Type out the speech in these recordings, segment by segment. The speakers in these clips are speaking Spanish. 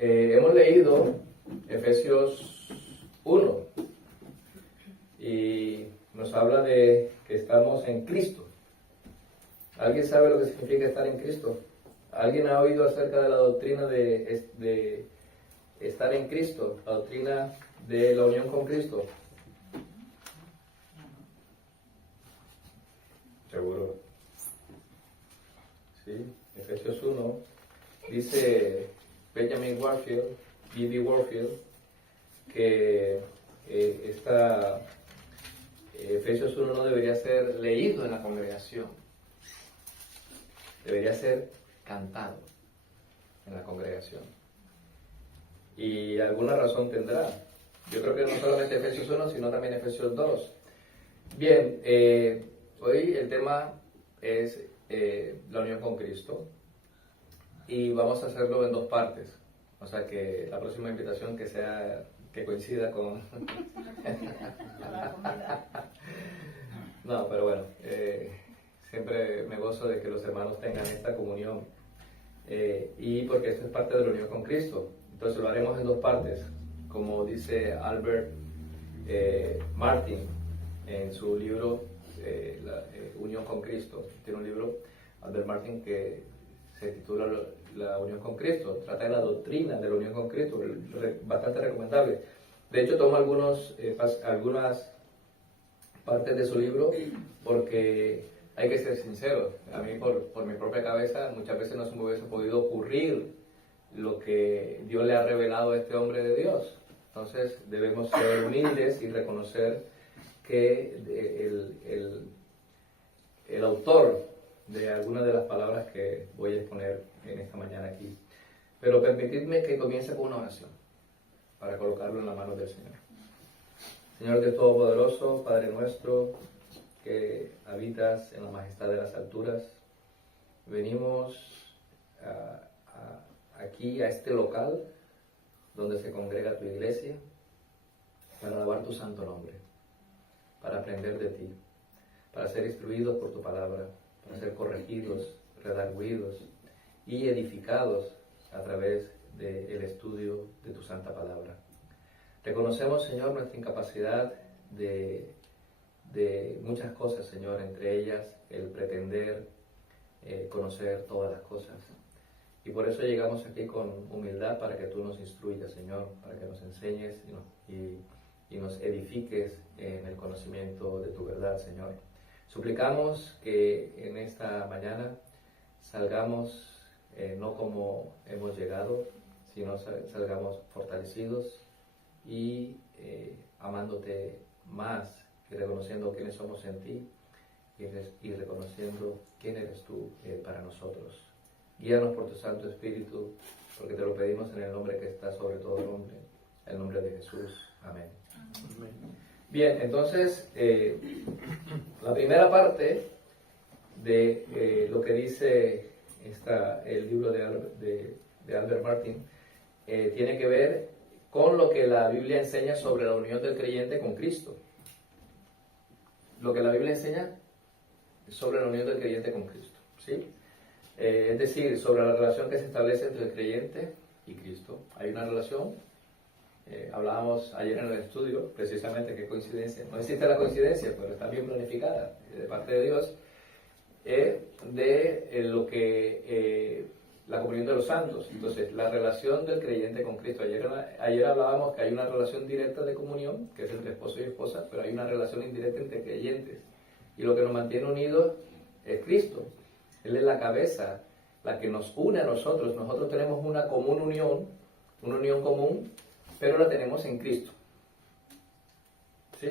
Hemos leído Efesios 1 y nos habla de que estamos en Cristo. ¿Alguien sabe lo que significa estar en Cristo? ¿Alguien ha oído acerca de la doctrina de estar en Cristo? La doctrina de la unión con Cristo. Seguro. Sí, Efesios 1 dice Benjamin Warfield, B.B. Warfield, que Efesios 1 no debería ser leído en la congregación, debería ser cantado en la congregación. Y alguna razón tendrá. Yo creo que no solamente Efesios 1, sino también Efesios 2. Bien, hoy el tema es la unión con Cristo y vamos a hacerlo en dos partes. O sea que la próxima invitación que coincida con... No, pero bueno, siempre me gozo de que los hermanos tengan esta comunión y porque esto es parte de la unión con Cristo. Entonces lo haremos en dos partes, como dice Albert Martin en su libro Unión con Cristo. Tiene un libro, Albert Martin, que se titula La unión con Cristo. Trata de la doctrina de la unión con Cristo, bastante recomendable. De hecho, tomo algunas partes de su libro porque hay que ser sinceros. A mí, por mi propia cabeza, muchas veces no se me hubiese podido ocurrir lo que Dios le ha revelado a este hombre de Dios. Entonces, debemos ser humildes y reconocer que el autor de algunas de las palabras que voy a exponer en esta mañana aquí. Pero permitidme que comience con una oración para colocarlo en las manos del Señor. Señor Dios Todopoderoso, Padre nuestro, que habitas en la majestad de las alturas, venimos aquí a este local donde se congrega tu iglesia para alabar tu santo nombre, para aprender de ti, para ser instruidos por tu palabra, para ser corregidos, redarguidos y edificados a través del estudio de tu santa palabra. Reconocemos, Señor, nuestra incapacidad de muchas cosas, Señor, entre ellas el pretender conocer todas las cosas. Y por eso llegamos aquí con humildad para que tú nos instruyas, Señor, para que nos enseñes y nos edifiques en el conocimiento de tu verdad, Señor. Suplicamos que en esta mañana salgamos no como hemos llegado, sino salgamos fortalecidos y amándote más y reconociendo quiénes somos en ti y reconociendo quién eres tú para nosotros. Guíanos por tu Santo Espíritu, porque te lo pedimos en el nombre que está sobre todo nombre, el nombre de Jesús. Amén. Amén. Bien, entonces, la primera parte de lo que dice el libro de Albert Martin tiene que ver con lo que la Biblia enseña sobre la unión del creyente con Cristo. Lo que la Biblia enseña sobre la unión del creyente con Cristo, ¿sí? Es decir, sobre la relación que se establece entre el creyente y Cristo. Hay una relación, hablábamos ayer en el estudio, precisamente, qué coincidencia. No existe la coincidencia, pero está bien planificada de parte de Dios, lo que la comunión de los santos. Entonces, la relación del creyente con Cristo. Ayer hablábamos que hay una relación directa de comunión, que es entre esposo y esposa, pero hay una relación indirecta entre creyentes. Y lo que nos mantiene unidos es Cristo. Él es la cabeza, la que nos une a nosotros. Nosotros tenemos una unión común, pero la tenemos en Cristo. ¿Sí?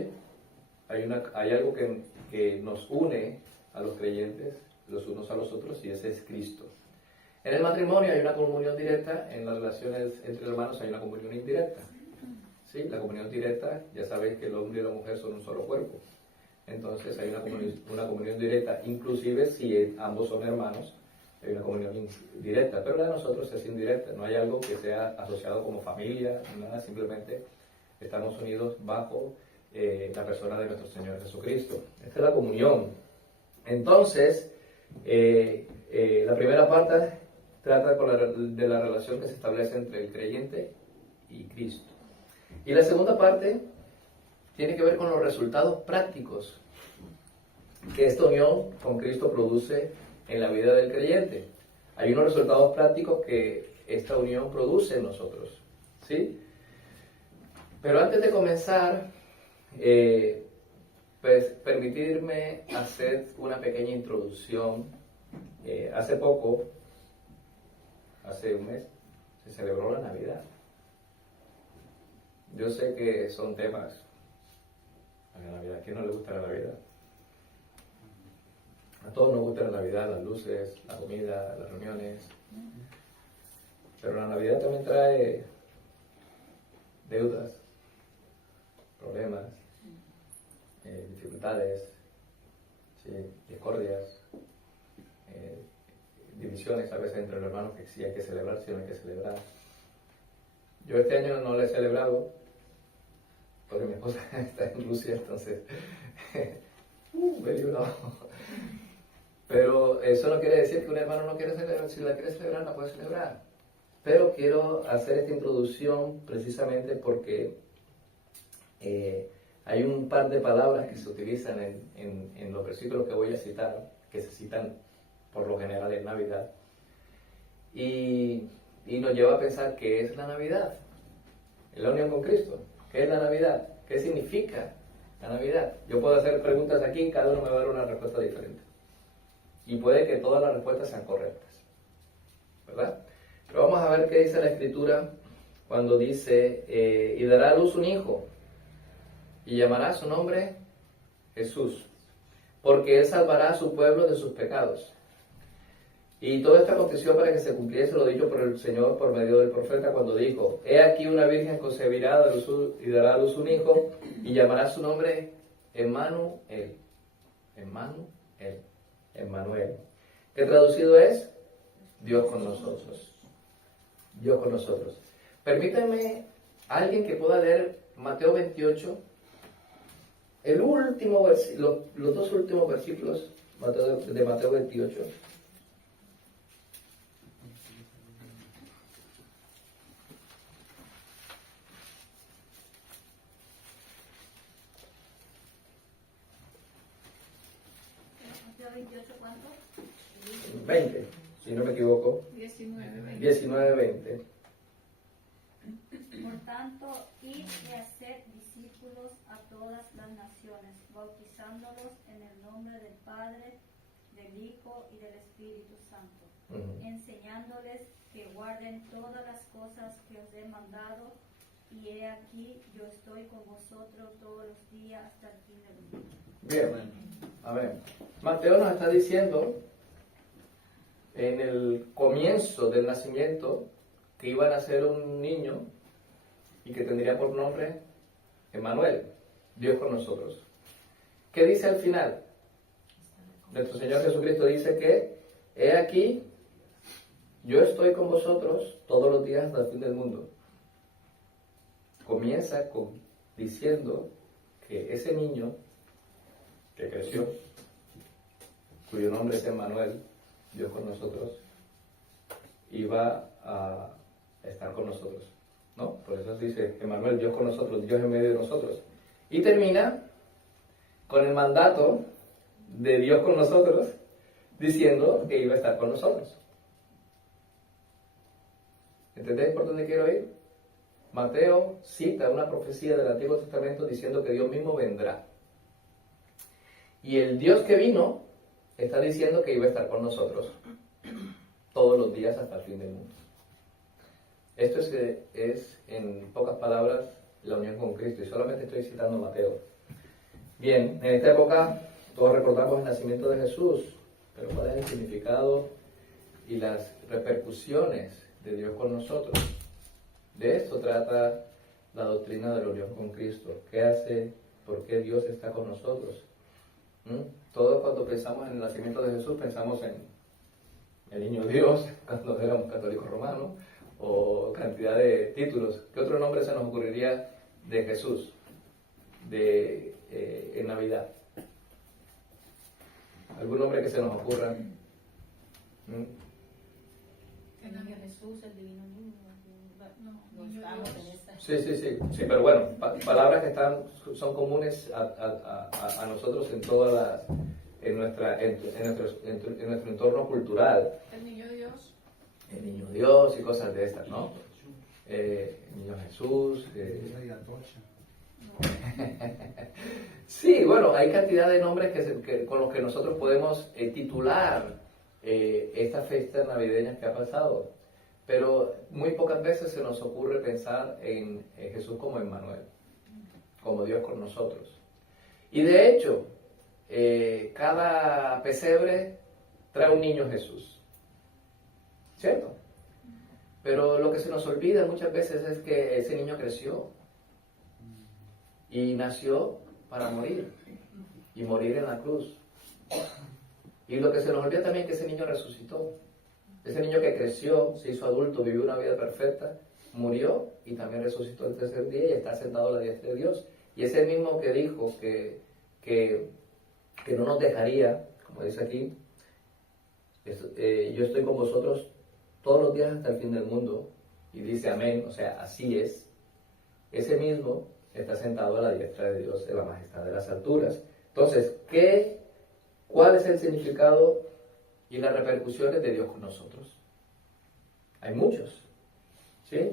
Hay algo que nos une a los creyentes, los unos a los otros, y ese es Cristo. En el matrimonio hay una comunión directa, en las relaciones entre hermanos hay una comunión indirecta. ¿Sí? La comunión directa, ya sabéis que el hombre y la mujer son un solo cuerpo. Entonces hay una comunión directa, inclusive si ambos son hermanos, hay una comunión directa, pero la de nosotros es indirecta. No hay algo que sea asociado como familia, nada, simplemente estamos unidos bajo la persona de nuestro Señor Jesucristo. Esta es la comunión. Entonces, la primera parte trata de la relación que se establece entre el creyente y Cristo. Y la segunda parte tiene que ver con los resultados prácticos que esta unión con Cristo produce en la vida del creyente. Hay unos resultados prácticos que esta unión produce en nosotros, ¿sí? Pero antes de comenzar, pues permitirme hacer una pequeña introducción. Hace poco, hace un mes, se celebró la Navidad. Yo sé que son temas a la Navidad. ¿A quién no le gusta la Navidad? A todos nos gusta la Navidad, las luces, la comida, las reuniones. Pero la Navidad también trae deudas, problemas, dificultades, ¿sí? Discordias, divisiones a veces entre los hermanos que sí hay que celebrar, sí no hay que celebrar. Yo este año no la he celebrado porque mi esposa está en Rusia, entonces me he librado. Pero eso no quiere decir que un hermano no quiere celebrar. Si la quiere celebrar, la puede celebrar. Pero quiero hacer esta introducción precisamente porque hay un par de palabras que se utilizan en los versículos que voy a citar, que se citan por lo general en Navidad, y nos lleva a pensar qué es la Navidad, la unión con Cristo. ¿Qué es la Navidad? ¿Qué significa la Navidad? Yo puedo hacer preguntas aquí y cada uno me va a dar una respuesta diferente. Y puede que todas las respuestas sean correctas, ¿verdad? Pero vamos a ver qué dice la Escritura cuando dice, y dará a luz un hijo, y llamará su nombre Jesús, porque él salvará a su pueblo de sus pecados. Y todo esto aconteció para que se cumpliese lo dicho por el Señor por medio del profeta cuando dijo, he aquí una virgen concebirá y dará a luz un hijo, y llamará su nombre Emmanuel. Emmanuel, que traducido es Dios con nosotros. Dios con nosotros. Permítanme, alguien que pueda leer Mateo 28, el último los dos últimos versículos de Mateo 28. Mateo 28, ¿cuánto? 20, si no me equivoco. 19, 20. Por tanto, id y haced discípulos a todas las naciones, bautizándolos en el nombre del Padre, del Hijo y del Espíritu Santo, enseñándoles que guarden todas las cosas que os he mandado, y he aquí, yo estoy con vosotros todos los días hasta el fin del mundo. Bien, amén. Mateo nos está diciendo en el comienzo del nacimiento que iba a nacer un niño y que tendría por nombre Emmanuel, Dios con nosotros. ¿Qué dice al final? Nuestro Señor Jesucristo dice que he aquí, yo estoy con vosotros todos los días hasta el fin del mundo. Comienza diciendo que ese niño que creció, cuyo nombre es Emmanuel, Dios con nosotros, iba a estar con nosotros, ¿no? Por eso dice Emmanuel, Dios con nosotros, Dios en medio de nosotros. Y termina con el mandato de Dios con nosotros, diciendo que iba a estar con nosotros. ¿Entendéis por dónde quiero ir? Mateo cita una profecía del Antiguo Testamento diciendo que Dios mismo vendrá. Y el Dios que vino está diciendo que iba a estar con nosotros todos los días hasta el fin del mundo. Esto es en pocas palabras, la unión con Cristo. Y solamente estoy citando Mateo. Bien, en esta época todos recordamos el nacimiento de Jesús, pero ¿cuál es el significado y las repercusiones de Dios con nosotros? De esto trata la doctrina de la unión con Cristo. ¿Qué hace? ¿Por qué Dios está con nosotros? Todos cuando pensamos en el nacimiento de Jesús pensamos en el niño Dios, cuando éramos católicos romanos, o cantidad de títulos. ¿Qué otro nombre se nos ocurriría de Jesús en Navidad? ¿Algún nombre que se nos ocurra? El niño Jesús, el divino niño. No estamos en esa. Sí, pero bueno, palabras que son comunes a nosotros en todas las, en nuestro entorno cultural. El niño Dios. El niño Dios y cosas de estas, ¿no? El niño Jesús. Sí, bueno, hay cantidad de nombres con los que nosotros podemos titular estas fiestas navideñas que ha pasado, pero muy pocas veces se nos ocurre pensar en Jesús como Emmanuel, como Dios con nosotros. Y de hecho, cada pesebre trae un niño Jesús, ¿cierto? Pero lo que se nos olvida muchas veces es que ese niño creció y nació para morir y morir en la cruz. Y lo que se nos olvida también es que ese niño resucitó. Ese niño que creció, se hizo adulto, vivió una vida perfecta, murió y también resucitó el tercer día y está sentado a la diestra de Dios. Y es el mismo que dijo que no nos dejaría, como dice aquí, yo estoy con vosotros todos los días hasta el fin del mundo. Y dice amén, o sea, así es. Ese mismo está sentado a la diestra de Dios, en la majestad de las alturas. Entonces, ¿cuál es el significado y las repercusiones de Dios con nosotros? Hay muchos, ¿sí?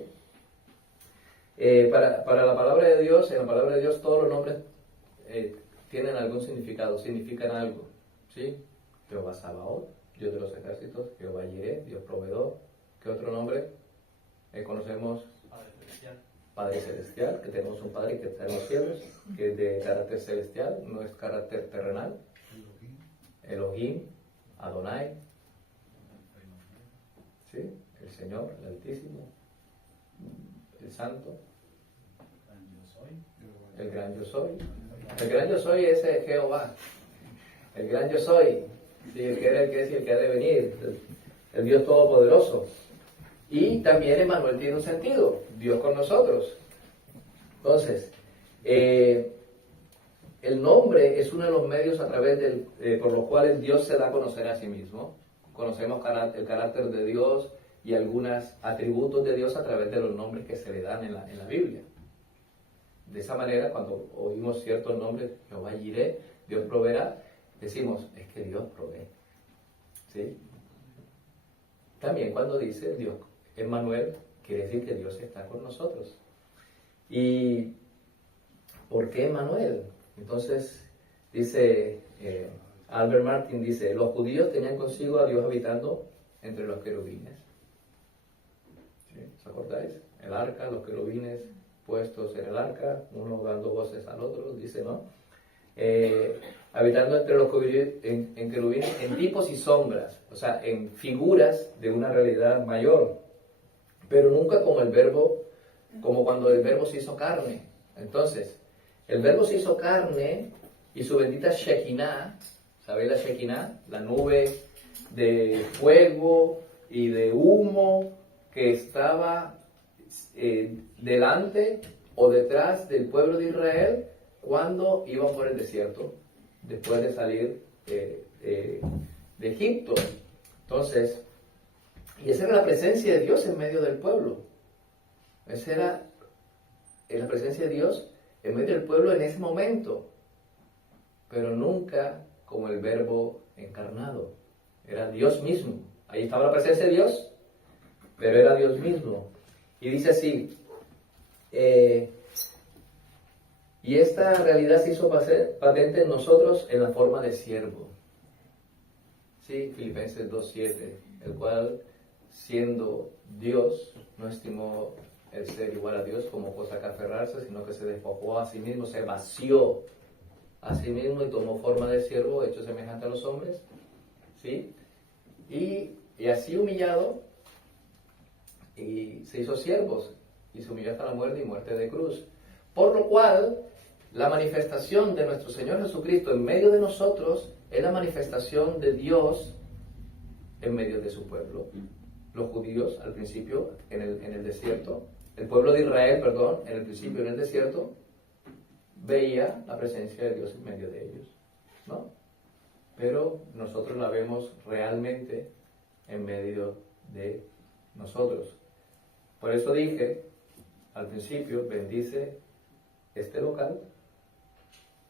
Para la palabra de Dios, en la palabra de Dios todos los nombres tienen algún significado, significan algo, ¿sí? Jehová Sabaoth, Dios de los ejércitos, Jehová Jireh, Dios proveedor. ¿Qué otro nombre conocemos? Padre Celestial, que tenemos un Padre que está en los cielos, que es de carácter celestial, no es carácter terrenal. Elohim, Adonai, ¿sí? El Señor, el Altísimo, el Santo, el Gran Yo Soy. El Gran Yo Soy es Jehová, el Gran Yo Soy, ¿sí? El que era, el que es y el que ha de venir, el Dios Todopoderoso. Y también Emmanuel tiene un sentido, Dios con nosotros. Entonces, el nombre es uno de los medios a través por los cuales Dios se da a conocer a sí mismo. Conocemos el carácter de Dios y algunos atributos de Dios a través de los nombres que se le dan en la Biblia. De esa manera, cuando oímos ciertos nombres, Jehová Jireh, Dios proveerá, decimos, es que Dios provee. ¿Sí? También cuando dice Dios, Emmanuel, quiere decir que Dios está con nosotros. ¿Y por qué Emmanuel? Entonces, dice Albert Martin, dice, los judíos tenían consigo a Dios habitando entre los querubines. ¿Sí? ¿Os acordáis? El arca, los querubines puestos en el arca, uno dando voces al otro, dice, ¿no? Habitando entre los querubines en tipos y sombras, o sea, en figuras de una realidad mayor, pero nunca como cuando el verbo se hizo carne. Entonces, el verbo se hizo carne y su bendita Shekinah, ¿sabéis la Shekinah? La nube de fuego y de humo que estaba delante o detrás del pueblo de Israel cuando iban por el desierto, después de salir de Egipto. Entonces, y esa era la presencia de Dios en medio del pueblo. Esa era la presencia de Dios en medio del pueblo en ese momento, pero nunca como el verbo encarnado. Era Dios mismo. Ahí estaba la presencia de Dios, pero era Dios mismo. Y dice así, y esta realidad se hizo patente en nosotros en la forma de siervo. Sí, Filipenses 2:7, el cual, siendo Dios, no estimó el ser igual a Dios como cosa que aferrarse, sino que se despojó a sí mismo, se vació a sí mismo y tomó forma de siervo, hecho semejante a los hombres, ¿sí? Y así humillado, y se hizo siervos, y se humilló hasta la muerte y muerte de cruz. Por lo cual, la manifestación de nuestro Señor Jesucristo en medio de nosotros es la manifestación de Dios en medio de su pueblo. Los judíos, al principio, en el desierto, el pueblo de Israel, perdón, en el principio en el desierto, veía la presencia de Dios en medio de ellos, ¿no? Pero nosotros la vemos realmente en medio de nosotros. Por eso dije al principio, bendice este local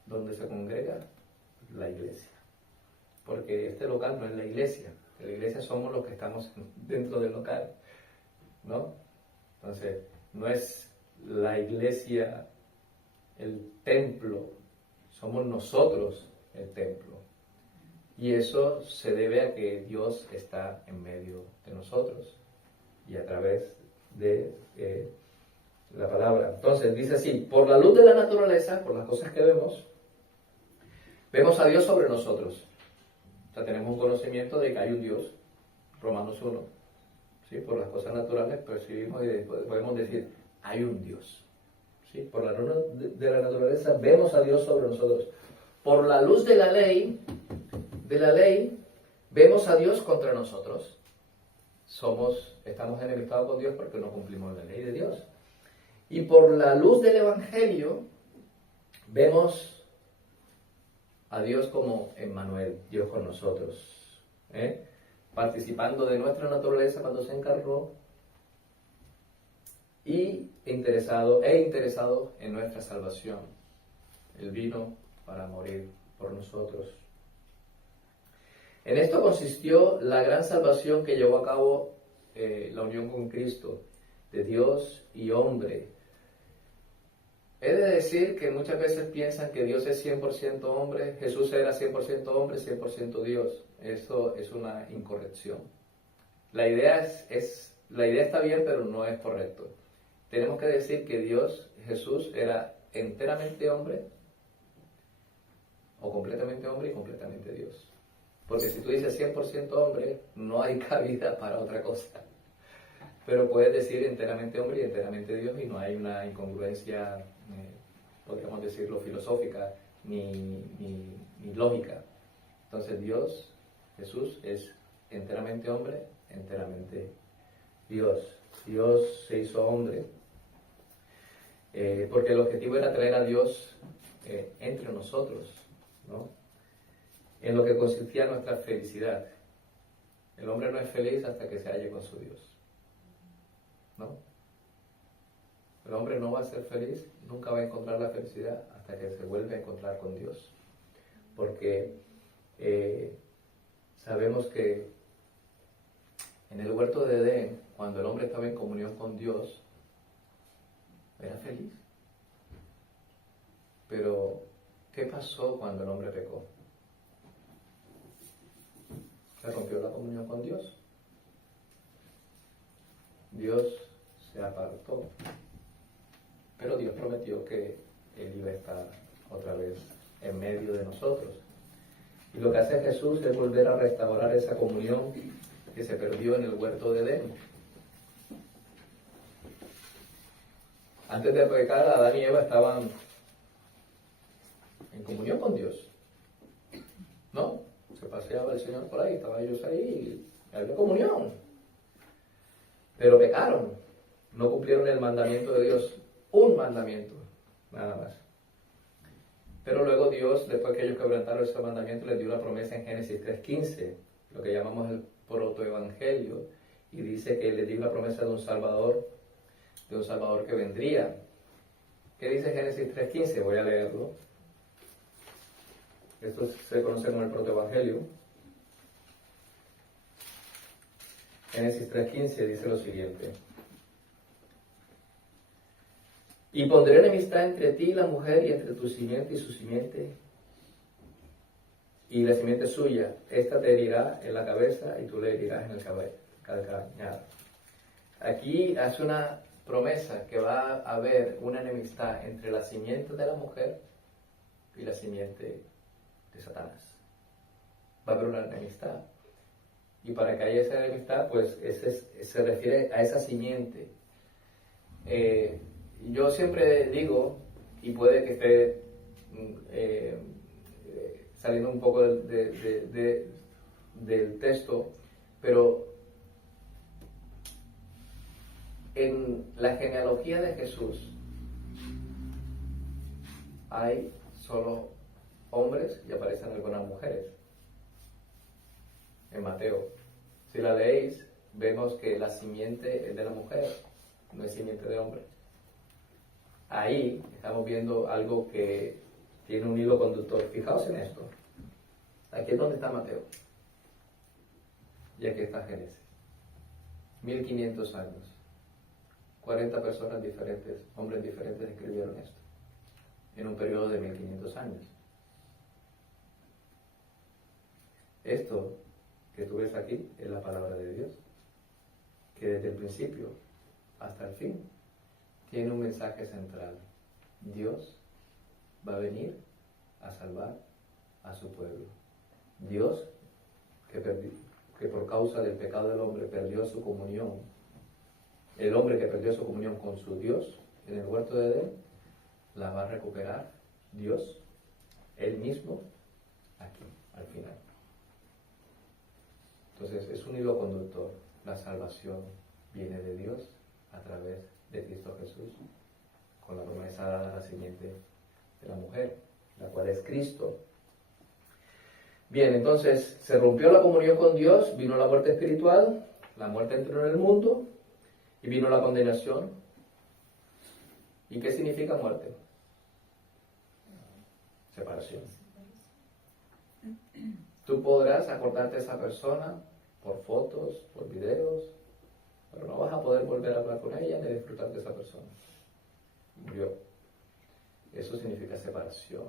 donde se congrega la iglesia. Porque este local no es la iglesia. La iglesia somos los que estamos dentro del local, ¿no? Entonces, no es la iglesia el templo, somos nosotros el templo. Y eso se debe a que Dios está en medio de nosotros y a través de la palabra. Entonces, dice así, por la luz de la naturaleza, por las cosas que vemos a Dios sobre nosotros. O sea, tenemos un conocimiento de que hay un Dios, Romanos 1. ¿Sí? Por las cosas naturales percibimos y podemos decir, hay un Dios. ¿Sí? Por la luz de la naturaleza vemos a Dios sobre nosotros. Por la luz de la ley, vemos a Dios contra nosotros. Estamos enemistados con Dios porque no cumplimos la ley de Dios. Y por la luz del Evangelio, vemos a Dios como Emmanuel, Dios con nosotros, participando de nuestra naturaleza cuando se encarnó e interesado en nuestra salvación. Él vino para morir por nosotros. En esto consistió la gran salvación que llevó a cabo la unión con Cristo, de Dios y hombre. He de decir que muchas veces piensan que Dios es 100% hombre, Jesús era 100% hombre, 100% Dios. Eso es una incorrección. La idea está bien, pero no es correcto. Tenemos que decir que Jesús era enteramente hombre, o completamente hombre y completamente Dios. Porque si tú dices 100% hombre, no hay cabida para otra cosa. Pero puedes decir enteramente hombre y enteramente Dios y no hay una incongruencia, podríamos decirlo, filosófica ni lógica. Entonces Jesús es enteramente hombre, enteramente Dios. Dios se hizo hombre porque el objetivo era traer a Dios entre nosotros, ¿no? En lo que consistía nuestra felicidad. El hombre no es feliz hasta que se halle con su Dios, ¿no? El hombre no va a ser feliz, nunca va a encontrar la felicidad hasta que se vuelve a encontrar con Dios. Porque sabemos que en el huerto de Edén, cuando el hombre estaba en comunión con Dios, era feliz. Pero, ¿qué pasó cuando el hombre pecó? Se rompió la comunión con Dios. Dios se apartó. Pero Dios prometió que Él iba a estar otra vez en medio de nosotros. Y lo que hace Jesús es volver a restaurar esa comunión que se perdió en el huerto de Edén. Antes de pecar, Adán y Eva estaban en comunión con Dios, ¿no? Se paseaba el Señor por ahí, estaban ellos ahí y había comunión. Pero pecaron, no cumplieron el mandamiento de Dios, un mandamiento, nada más. Pero luego Dios, después que ellos quebrantaron ese mandamiento, les dio la promesa en Génesis 3:15, lo que llamamos el protoevangelio, y dice que les dio la promesa de un Salvador que vendría. ¿Qué dice Génesis 3:15? Voy a leerlo. Esto se conoce como el protoevangelio. Génesis 3:15 dice lo siguiente: y pondré enemistad entre ti y la mujer, y entre tu simiente y su simiente, y la simiente suya. Esta te herirá en la cabeza y tú le herirás en el calcañar. Aquí hace una promesa que va a haber una enemistad entre la simiente de la mujer y la simiente de Satanás. Va a haber una enemistad. Y para que haya esa enemistad, pues se refiere a esa simiente. Yo siempre digo, y puede que esté saliendo un poco del texto, pero en la genealogía de Jesús hay solo hombres y aparecen algunas mujeres. En Mateo, si la leéis, vemos que la simiente es de la mujer, no es simiente de hombre. Ahí estamos viendo algo que tiene un hilo conductor. Fijaos en esto. Aquí es donde está Mateo. Y aquí está Génesis. 1500 años. 40 personas diferentes, hombres diferentes escribieron esto. En un periodo de 1500 años. Esto que tú ves aquí es la palabra de Dios. Que desde el principio hasta el fin tiene un mensaje central. Dios va a venir a salvar a su pueblo. Dios, que por causa del pecado del hombre perdió su comunión, el hombre que perdió su comunión con su Dios en el huerto de Edén, la va a recuperar Dios, Él mismo, aquí, al final. Entonces es un hilo conductor. La salvación viene de Dios a través de Cristo Jesús, con la promesa dada a la simiente de la mujer, la cual es Cristo. Bien, entonces se rompió la comunión con Dios, vino la muerte espiritual, la muerte entró en el mundo y vino la condenación. ¿Y qué significa muerte? Separación. Tú podrás acordarte de esa persona por fotos, por videos, pero no vas a poder volver a hablar con ella ni disfrutar de esa persona. Murió. Eso significa separación.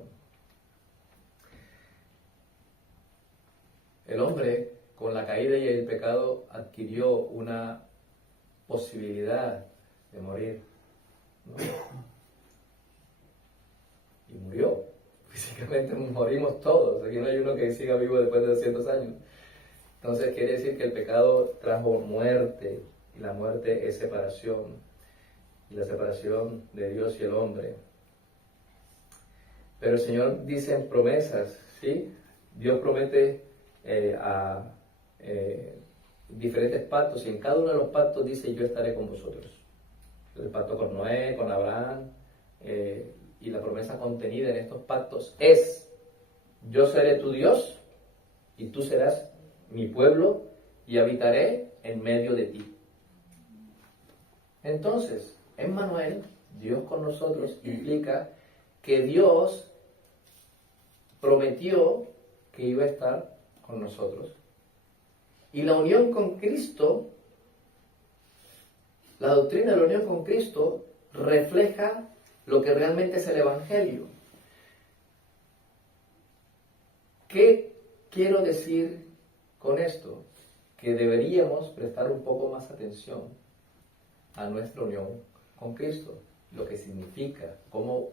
El hombre, con la caída y el pecado, adquirió una posibilidad de morir, ¿no? Y murió. Físicamente morimos todos. Aquí no hay uno que siga vivo después de 200 años. Entonces quiere decir que el pecado trajo muerte, y la muerte es separación, y la separación de Dios y el hombre. Pero el Señor dice en promesas, ¿sí? Dios promete diferentes pactos, y en cada uno de los pactos dice: yo estaré con vosotros. El pacto con Noé, con Abraham, y la promesa contenida en estos pactos es: yo seré tu Dios y tú serás mi pueblo y habitaré en medio de ti. Entonces, Emmanuel, Dios con nosotros, implica que Dios prometió que iba a estar con nosotros. Y la unión con Cristo, la doctrina de la unión con Cristo, refleja lo que realmente es el Evangelio. ¿Qué quiero decir con esto? Que deberíamos prestar un poco más atención a nuestra unión con Cristo, lo que significa, cómo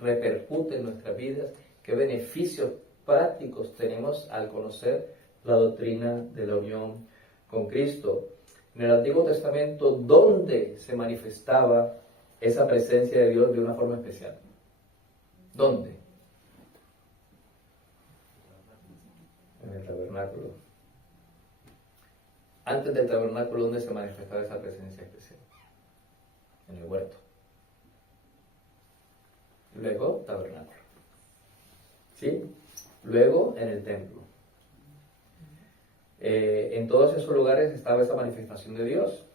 repercute en nuestras vidas, qué beneficios prácticos tenemos al conocer la doctrina de la unión con Cristo. En el Antiguo Testamento, ¿dónde se manifestaba esa presencia de Dios de una forma especial? ¿Dónde? En el tabernáculo. Antes del tabernáculo, ¿dónde se manifestaba esa presencia especial? En el huerto. Luego, tabernáculo. ¿Sí? Luego, en el templo. En todos esos lugares estaba esa manifestación de Dios.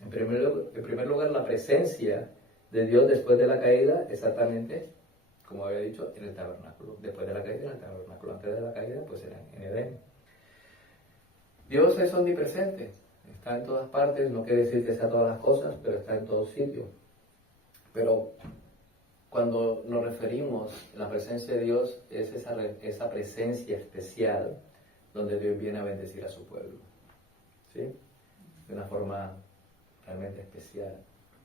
En primer lugar, la presencia de Dios después de la caída, exactamente como había dicho, en el tabernáculo. Después de la caída, en el tabernáculo. Antes de la caída, pues era en Edén. Dios es omnipresente, está en todas partes, no quiere decir que sea todas las cosas, pero está en todos sitios. Pero cuando nos referimos a la presencia de Dios, es esa presencia especial donde Dios viene a bendecir a su pueblo, ¿sí? De una forma realmente especial,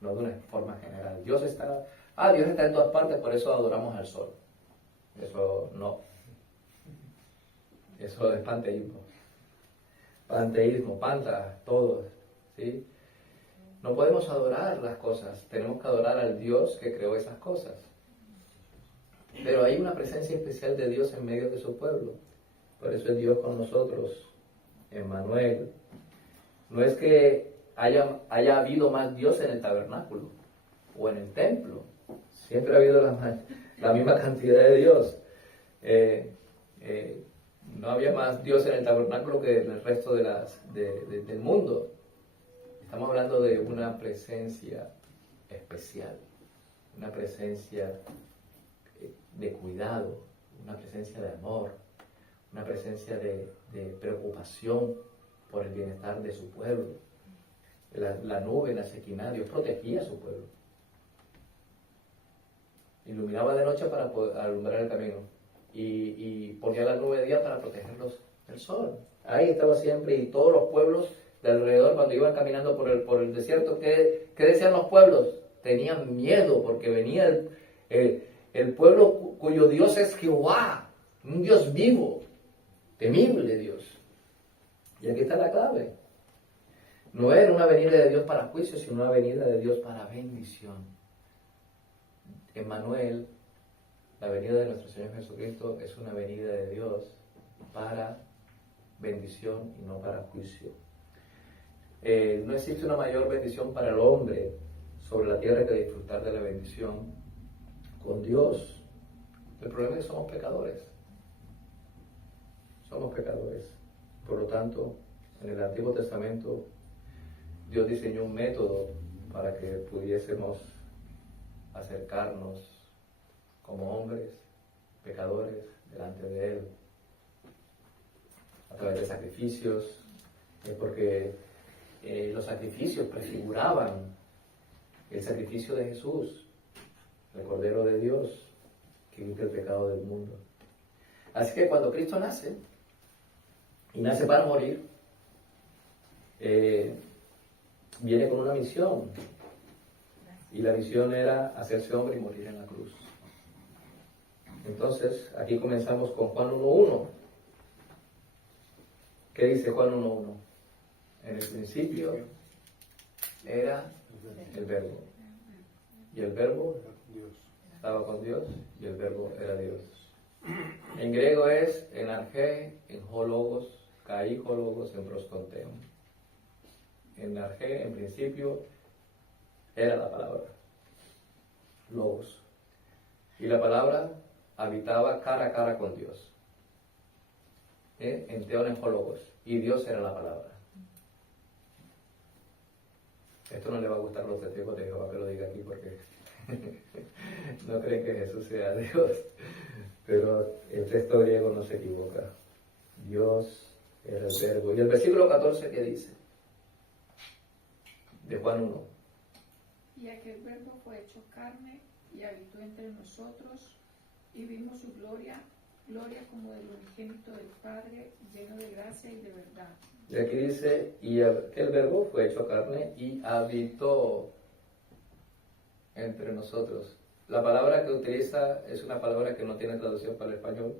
no de una forma general. Dios está en todas partes, por eso adoramos al sol. Eso no. Eso es panteísmo. Panteísmo, pantas, todos, ¿sí? No podemos adorar las cosas, tenemos que adorar al Dios que creó esas cosas. Pero hay una presencia especial de Dios en medio de su pueblo. Por eso es Dios con nosotros, Emmanuel. No es que haya habido más Dios en el tabernáculo o en el templo. Siempre ha habido la misma cantidad de Dios. No había más Dios en el tabernáculo que en el resto del mundo. Estamos hablando de una presencia especial, una presencia de cuidado, una presencia de amor, una presencia de preocupación por el bienestar de su pueblo. La nube, la Shekinah, Dios protegía a su pueblo. Iluminaba de noche para poder alumbrar el camino y ponía la nube de día para protegerlos del sol. Ahí estaba siempre, y todos los pueblos de alrededor, cuando iban caminando por el desierto, ¿qué decían los pueblos? Tenían miedo porque venía el pueblo cuyo Dios es Jehová, un Dios vivo, temible Dios. Y aquí está la clave. No era una venida de Dios para juicio, sino una venida de Dios para bendición. Emmanuel, la venida de nuestro Señor Jesucristo, es una venida de Dios para bendición y no para juicio. No existe una mayor bendición para el hombre sobre la tierra que disfrutar de la bendición con Dios. El problema es que somos pecadores. Somos pecadores. Por lo tanto, en el Antiguo Testamento, Dios diseñó un método para que pudiésemos acercarnos como hombres, pecadores, delante de Él, a través de sacrificios, porque los sacrificios prefiguraban el sacrificio de Jesús, el Cordero de Dios, que quita el pecado del mundo. Así que cuando Cristo nace, y nace para morir, viene con una misión, y la misión era hacerse hombre y morir en la cruz. Entonces, aquí comenzamos con Juan 1:1. ¿Qué dice Juan 1:1? En el principio era el Verbo, y el Verbo estaba con Dios, y el Verbo era Dios. En griego es en arché, en hologos, kai hologos, en prostonteon. En arché, en principio, era la palabra, logos. Y la palabra habitaba cara a cara con Dios. En teon, en hologos. Y Dios era la palabra. Esto no le va a gustar a los testigos de Jehová que lo diga aquí porque no creen que Jesús sea Dios. Pero el texto griego no se equivoca. Dios era el Verbo. Y el versículo 14, ¿qué dice? De Juan 1. Y aquel Verbo fue hecho carne y habitó entre nosotros, y vimos su gloria, gloria como del unigénito del Padre, lleno de gracia y de verdad. Y aquí dice, y aquel Verbo fue hecho carne y habitó entre nosotros. La palabra que utiliza es una palabra que no tiene traducción para el español.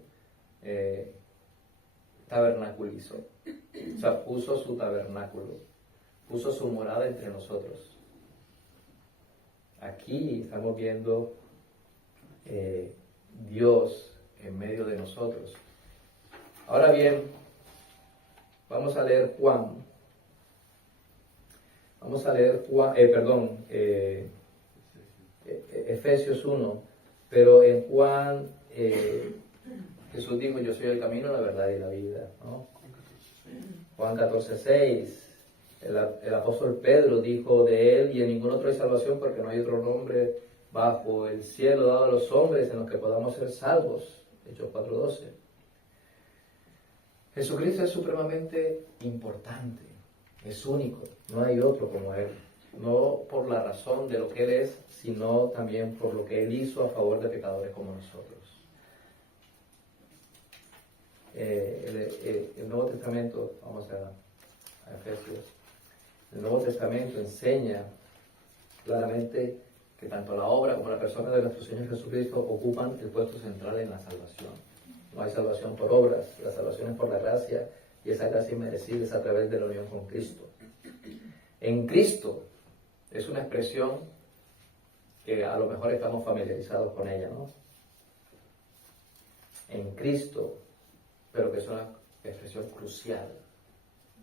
Tabernaculizó. O sea, puso su tabernáculo, puso su morada entre nosotros. Aquí estamos viendo Dios en medio de nosotros. Ahora bien, vamos a leer Juan. Vamos a leer Efesios 1. Pero en Juan, Jesús dijo, yo soy el camino, la verdad y la vida, ¿no? Juan 14:6. El apóstol Pedro dijo de él, y en ningún otro hay salvación porque no hay otro nombre bajo el cielo dado a los hombres en los que podamos ser salvos. Hechos 4:12. Jesucristo es supremamente importante, es único, no hay otro como Él. No por la razón de lo que Él es, sino también por lo que Él hizo a favor de pecadores como nosotros. El Nuevo Testamento, vamos a Efesios, el Nuevo Testamento enseña claramente que tanto la obra como la persona de nuestro Señor Jesucristo ocupan el puesto central en la salvación. No hay salvación por obras, la salvación es por la gracia, y esa gracia inmerecida es a través de la unión con Cristo. En Cristo es una expresión que a lo mejor estamos familiarizados con ella, ¿no? En Cristo, pero que es una expresión crucial.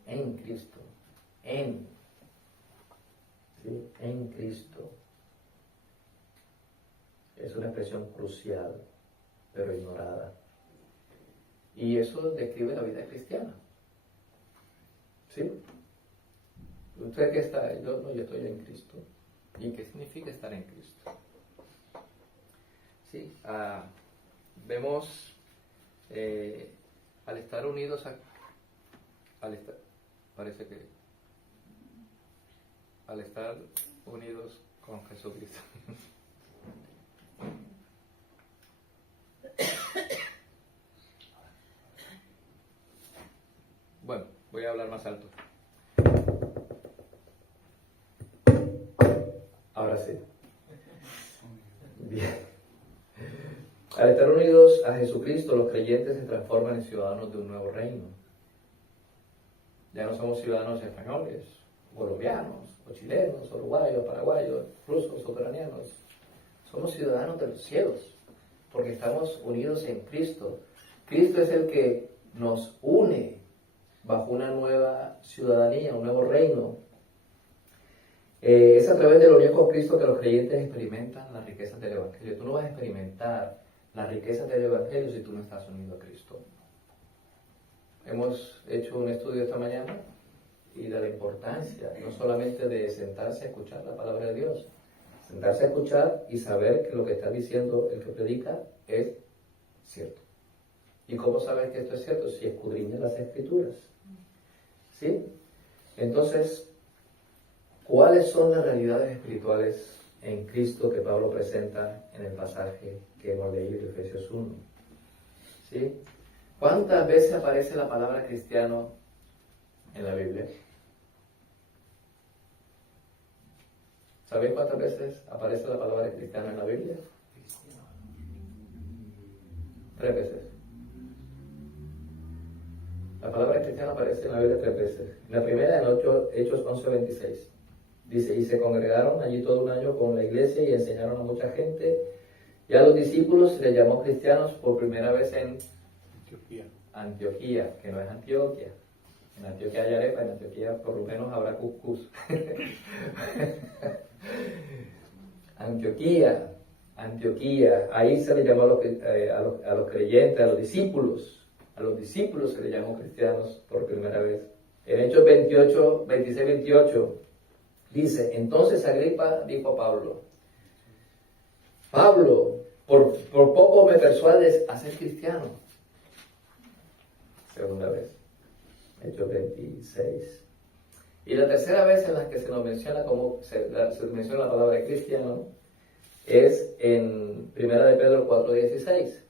En Cristo, en Cristo. Es una expresión crucial, pero ignorada. Y eso describe la vida cristiana. ¿Sí? ¿Usted qué está? Yo estoy en Cristo. ¿Y qué significa estar en Cristo? Sí, vemos al estar unidos al estar unidos con Jesucristo. Bueno, voy a hablar más alto. Ahora sí. Bien. Al estar unidos a Jesucristo, los creyentes se transforman en ciudadanos de un nuevo reino. Ya no somos ciudadanos españoles, colombianos, o chilenos, uruguayos, paraguayos, rusos, ucranianos. Somos ciudadanos de los cielos, porque estamos unidos en Cristo. Cristo es el que nos une bajo una nueva ciudadanía, un nuevo reino. Es a través de la unión con Cristo que los creyentes experimentan las riquezas del Evangelio. Tú no vas a experimentar las riquezas del Evangelio si tú no estás unido a Cristo. Hemos hecho un estudio esta mañana y de la importancia no solamente de sentarse a escuchar la palabra de Dios, sentarse a escuchar y saber que lo que está diciendo el que predica es cierto. ¿Y cómo sabes que esto es cierto? Si escudriñas las Escrituras. ¿Sí? Entonces, ¿cuáles son las realidades espirituales en Cristo que Pablo presenta en el pasaje que hemos leído, Efesios 1? ¿Sí? ¿Cuántas veces aparece la palabra cristiano en la Biblia? ¿Sabéis cuántas veces aparece la palabra cristiano en la Biblia? 3 veces. La palabra cristiano aparece en la Biblia 3 veces. La primera en Hechos 11:26. Dice, y se congregaron allí todo un año con la iglesia y enseñaron a mucha gente. Y a los discípulos se les llamó cristianos por primera vez en Antioquía, que no es Antioquia. En Antioquia hay arepa, en Antioquía por lo menos habrá cuscús. Antioquía, ahí se le llamó a los creyentes, a los discípulos se les llamó cristianos por primera vez. En Hechos 26-28 dice, entonces Agripa dijo a Pablo, por poco me persuades a ser cristiano. Segunda vez, Hechos 26. Y la tercera vez en la que se nos menciona se menciona la palabra cristiano es en 1 de Pedro 4:16,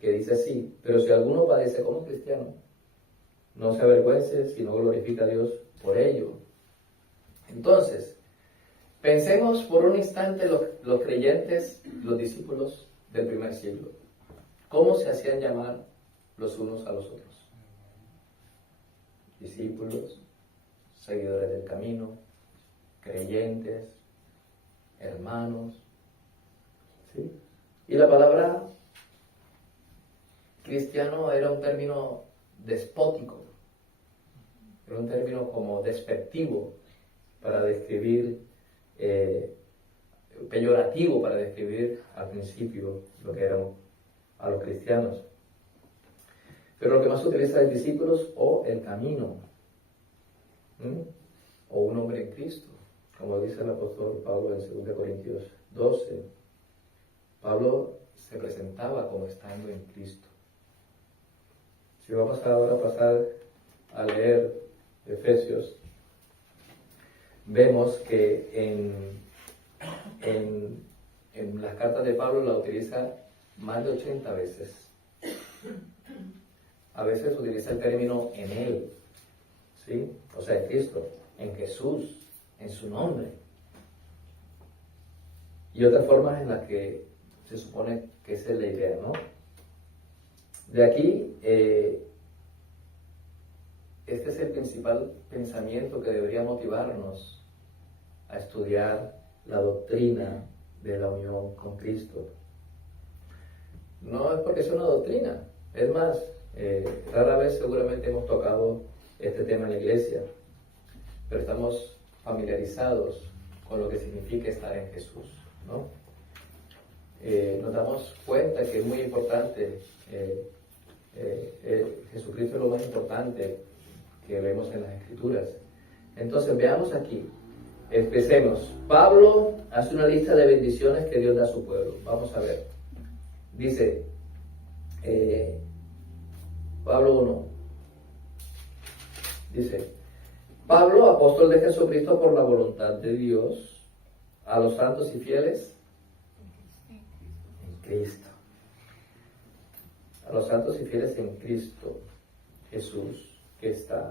que dice así, pero si alguno padece como cristiano, no se avergüence, sino glorifica a Dios por ello. Entonces, pensemos por un instante los creyentes, los discípulos del primer siglo. ¿Cómo se hacían llamar los unos a los otros? Discípulos, seguidores del camino, creyentes, hermanos. ¿Sí? Y la palabra cristiano era un término despótico, era un término como despectivo para describir, peyorativo para describir al principio lo que eran a los cristianos. Pero lo que más se utiliza es discípulos o el camino, o un hombre en Cristo, como dice el apóstol Pablo en 2 Corintios 12. Pablo se presentaba como estando en Cristo. Si vamos ahora a pasar a leer Efesios, vemos que en las cartas de Pablo la utiliza más de 80 veces. A veces utiliza el término en Él, ¿sí? O sea, en Cristo, en Jesús, en su nombre. Y otras formas en las que se supone que esa es la idea, ¿no? De aquí, este es el principal pensamiento que debería motivarnos a estudiar la doctrina de la unión con Cristo. No es porque sea una doctrina, es más, rara vez seguramente hemos tocado este tema en la iglesia, pero estamos familiarizados con lo que significa estar en Jesús, ¿no? Nos damos cuenta que es muy importante, Jesucristo es lo más importante que vemos en las Escrituras, Entonces veamos aquí. Empecemos. Pablo hace una lista de bendiciones que Dios da a su pueblo. Vamos a ver. Dice, Pablo 1. Dice, Pablo, apóstol de Jesucristo por la voluntad de Dios, a los santos y fieles en Cristo. A los santos y fieles en Cristo Jesús, que están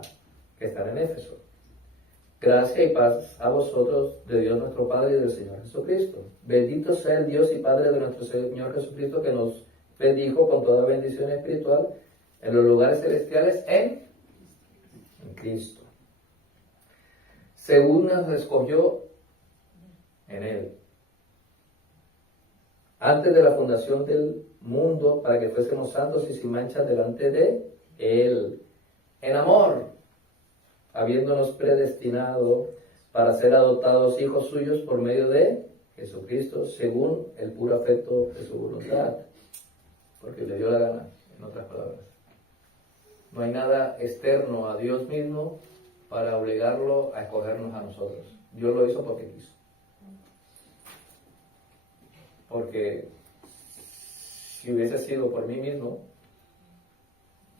en Éfeso. Gracia y paz a vosotros de Dios nuestro Padre y del Señor Jesucristo. Bendito sea el Dios y Padre de nuestro Señor Jesucristo, que nos bendijo con toda bendición espiritual en los lugares celestiales en Cristo, según nos escogió en Él, antes de la fundación del mundo, para que fuésemos santos y sin mancha delante de Él, en amor, habiéndonos predestinado para ser adoptados hijos suyos por medio de Jesucristo, según el puro afecto de su voluntad, porque le dio la gana, en otras palabras. No hay nada externo a Dios mismo para obligarlo a escogernos a nosotros. Dios lo hizo porque quiso. Porque si hubiese sido por mí mismo,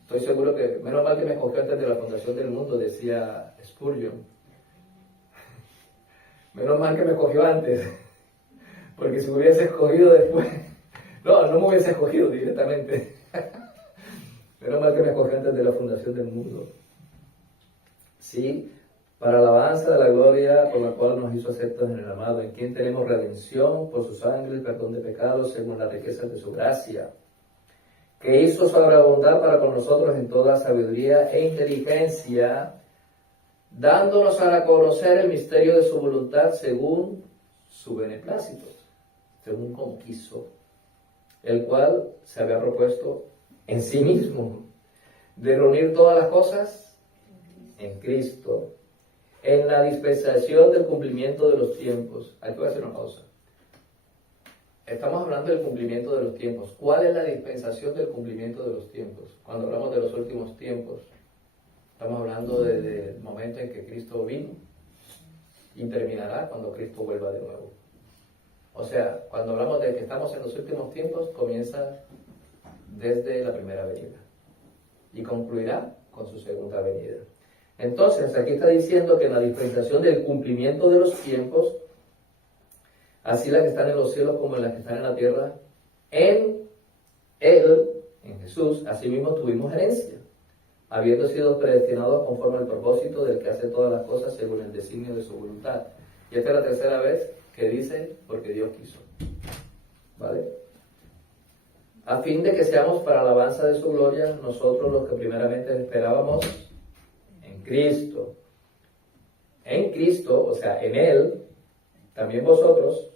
estoy seguro que, menos mal que me escogió antes de la fundación del mundo, decía Spurgeon. Menos mal que me escogió antes, porque si me hubiese escogido después, no me hubiese escogido directamente. Menos mal que me escogió antes de la fundación del mundo. Sí, para alabanza de la gloria por la cual nos hizo aceptos en el amado, en quien tenemos redención por su sangre, el perdón de pecados, según las riquezas de su gracia, que hizo sobreabundar para con nosotros en toda sabiduría e inteligencia, dándonos a conocer el misterio de su voluntad según su beneplácito, según como quiso, el cual se había propuesto en sí mismo, de reunir todas las cosas en Cristo, en la dispensación del cumplimiento de los tiempos. Aquí voy a hacer una pausa. Estamos hablando del cumplimiento de los tiempos. ¿Cuál es la dispensación del cumplimiento de los tiempos? Cuando hablamos de los últimos tiempos, estamos hablando desde el momento en que Cristo vino y terminará cuando Cristo vuelva de nuevo. O sea, cuando hablamos de que estamos en los últimos tiempos, comienza desde la primera venida y concluirá con su segunda venida. Entonces, aquí está diciendo que en la dispensación del cumplimiento de los tiempos, así las que están en los cielos como en las que están en la tierra, en Él, en Jesús, asimismo tuvimos herencia, habiendo sido predestinados conforme al propósito del que hace todas las cosas según el designio de su voluntad. Y esta es la tercera vez que dice, porque Dios quiso. ¿Vale? A fin de que seamos para alabanza de su gloria, nosotros los que primeramente esperábamos en Cristo. En Cristo, o sea, en Él, también vosotros,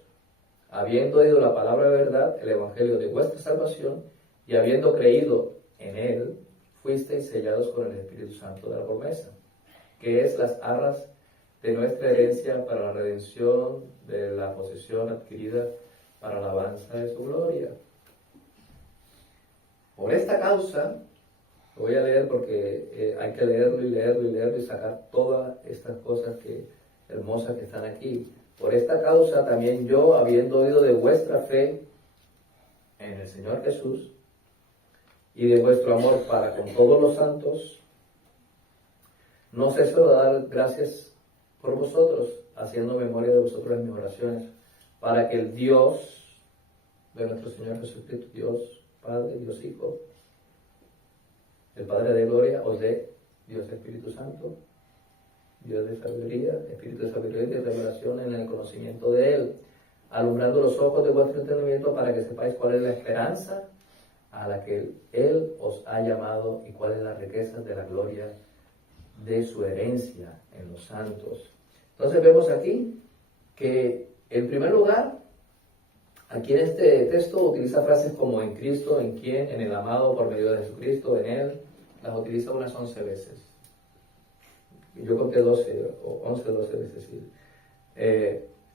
habiendo oído la palabra de verdad, el evangelio de vuestra salvación, y habiendo creído en Él, fuisteis sellados con el Espíritu Santo de la promesa, que es las arras de nuestra herencia para la redención de la posesión adquirida para la alabanza de su gloria. Por esta causa, lo voy a leer porque hay que leerlo y leerlo y leerlo y sacar todas estas cosas hermosas que están aquí. Por esta causa también yo, habiendo oído de vuestra fe en el Señor Jesús y de vuestro amor para con todos los santos, no ceso de dar gracias por vosotros, haciendo memoria de vosotros en mis oraciones, para que el Dios de nuestro Señor Jesucristo, Dios Padre, Dios Hijo, el Padre de gloria, os dé Dios Espíritu Santo, Dios de sabiduría, Espíritu de sabiduría y de revelación en el conocimiento de Él, alumbrando los ojos de vuestro entendimiento para que sepáis cuál es la esperanza a la que Él os ha llamado y cuál es la riqueza de la gloria de su herencia en los santos. Entonces vemos aquí que, en primer lugar, aquí en este texto utiliza frases como en Cristo, en quien, en el amado por medio de Jesucristo, en Él, las utiliza unas 11 veces. Yo conté 12 o 11, 12 veces. ¿Sí?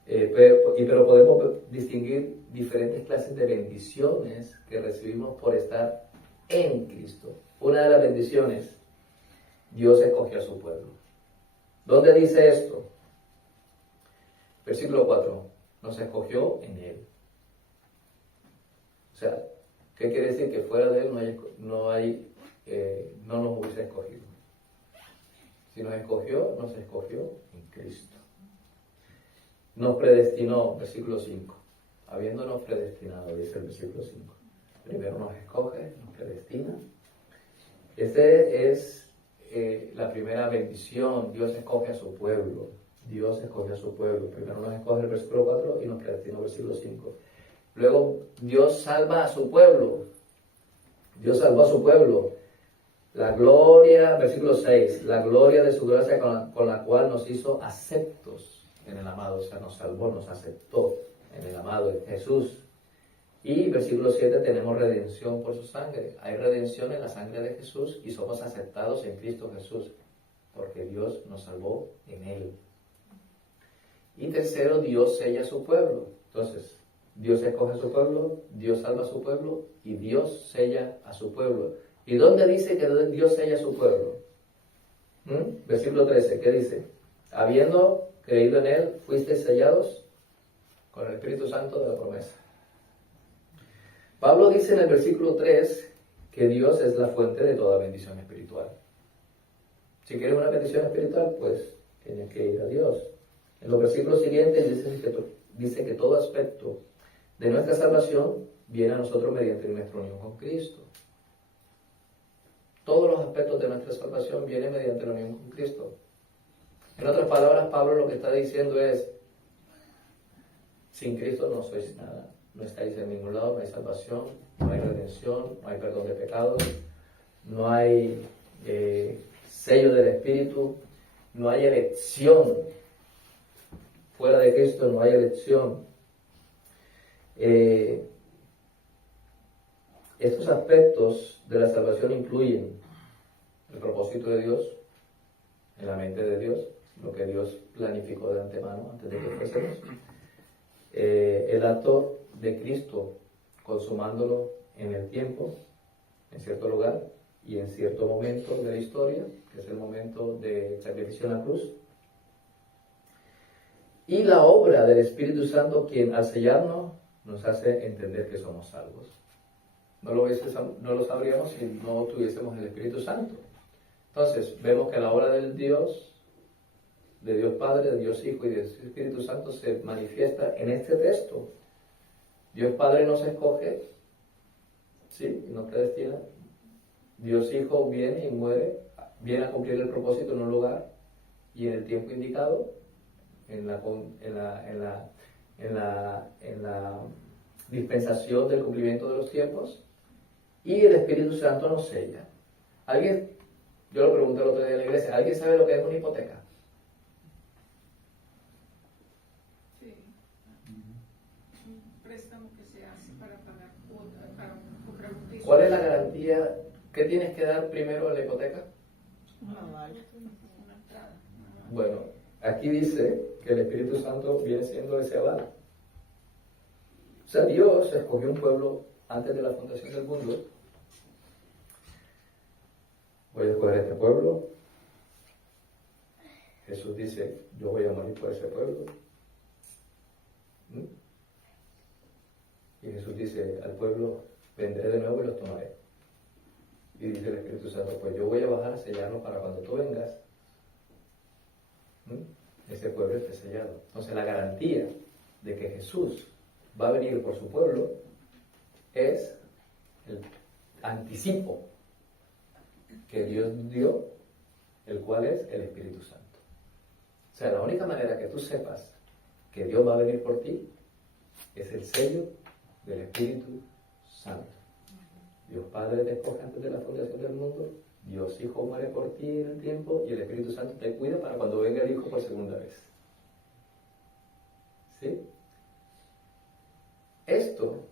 Pero podemos distinguir diferentes clases de bendiciones que recibimos por estar en Cristo. Una de las bendiciones, Dios escogió a su pueblo. ¿Dónde dice esto? Versículo 4. Nos escogió en Él. O sea, ¿qué quiere decir? Que fuera de Él no nos hubiese escogido. Si nos escogió en Cristo. Nos predestinó, versículo 5. Habiéndonos predestinado, dice el versículo 5. Primero nos escoge, nos predestina. Esta es la primera bendición. Dios escoge a su pueblo. Dios escoge a su pueblo. Primero nos escoge el versículo 4 y nos predestina el versículo 5. Luego Dios salva a su pueblo. Dios salvó a su pueblo. La gloria, versículo 6, la gloria de su gracia con la cual nos hizo aceptos en el amado. O sea, nos salvó, nos aceptó en el amado, en Jesús. Y versículo 7, tenemos redención por su sangre. Hay redención en la sangre de Jesús y somos aceptados en Cristo Jesús, porque Dios nos salvó en Él. Y tercero, Dios sella a su pueblo. Entonces, Dios escoge a su pueblo, Dios salva a su pueblo y Dios sella a su pueblo. ¿Y dónde dice que Dios sella a su pueblo? Versículo 13, ¿qué dice? Habiendo creído en Él, fuisteis sellados con el Espíritu Santo de la promesa. Pablo dice en el versículo 3 que Dios es la fuente de toda bendición espiritual. Si quieres una bendición espiritual, pues tienes que ir a Dios. En los versículos siguientes dice que todo aspecto de nuestra salvación viene a nosotros mediante nuestra unión con Cristo. Todos los aspectos de nuestra salvación vienen mediante la unión con Cristo. En otras palabras, Pablo lo que está diciendo es: sin Cristo no sois nada, no estáis en ningún lado, no hay salvación, no hay redención, no hay perdón de pecados, no hay sello del Espíritu, no hay elección. Fuera de Cristo no hay elección. Estos aspectos de la salvación incluyen el propósito de Dios en la mente de Dios, lo que Dios planificó de antemano antes de que fuésemos, el acto de Cristo consumándolo en el tiempo, en cierto lugar y en cierto momento de la historia, que es el momento de sacrificio en la cruz, y la obra del Espíritu Santo, quien al sellarnos nos hace entender que somos salvos. No lo sabríamos si no tuviésemos el Espíritu Santo. Entonces, vemos que la obra de Dios Padre, de Dios Hijo y de Espíritu Santo se manifiesta en este texto. Dios Padre nos escoge, ¿sí? Y nos predestina. Dios Hijo viene y muere, viene a cumplir el propósito en un lugar y en el tiempo indicado, en la dispensación del cumplimiento de los tiempos, y el Espíritu Santo nos sella. Yo lo pregunté el otro día en la iglesia, ¿alguien sabe lo que es una hipoteca? Sí. Un préstamo que se hace para pagar comprar un piso. ¿Cuál es la garantía? ¿Qué tienes que dar primero en la hipoteca? Una entrada. Bueno, aquí dice que el Espíritu Santo viene siendo ese aval. O sea, Dios escogió un pueblo antes de la fundación del mundo. Voy a escoger este pueblo. Jesús dice, yo voy a morir por ese pueblo. Y Jesús dice al pueblo, vendré de nuevo y los tomaré. Y dice el Espíritu Santo, pues yo voy a bajar a sellarlo para cuando tú vengas, ese pueblo esté sellado. Entonces la garantía de que Jesús va a venir por su pueblo es el anticipo que Dios dio, el cual es el Espíritu Santo. O sea, la única manera que tú sepas que Dios va a venir por ti es el sello del Espíritu Santo. Dios Padre te escoge antes de la fundación del mundo, Dios Hijo muere por ti en el tiempo y el Espíritu Santo te cuida para cuando venga el Hijo por segunda vez. ¿Sí? Esto,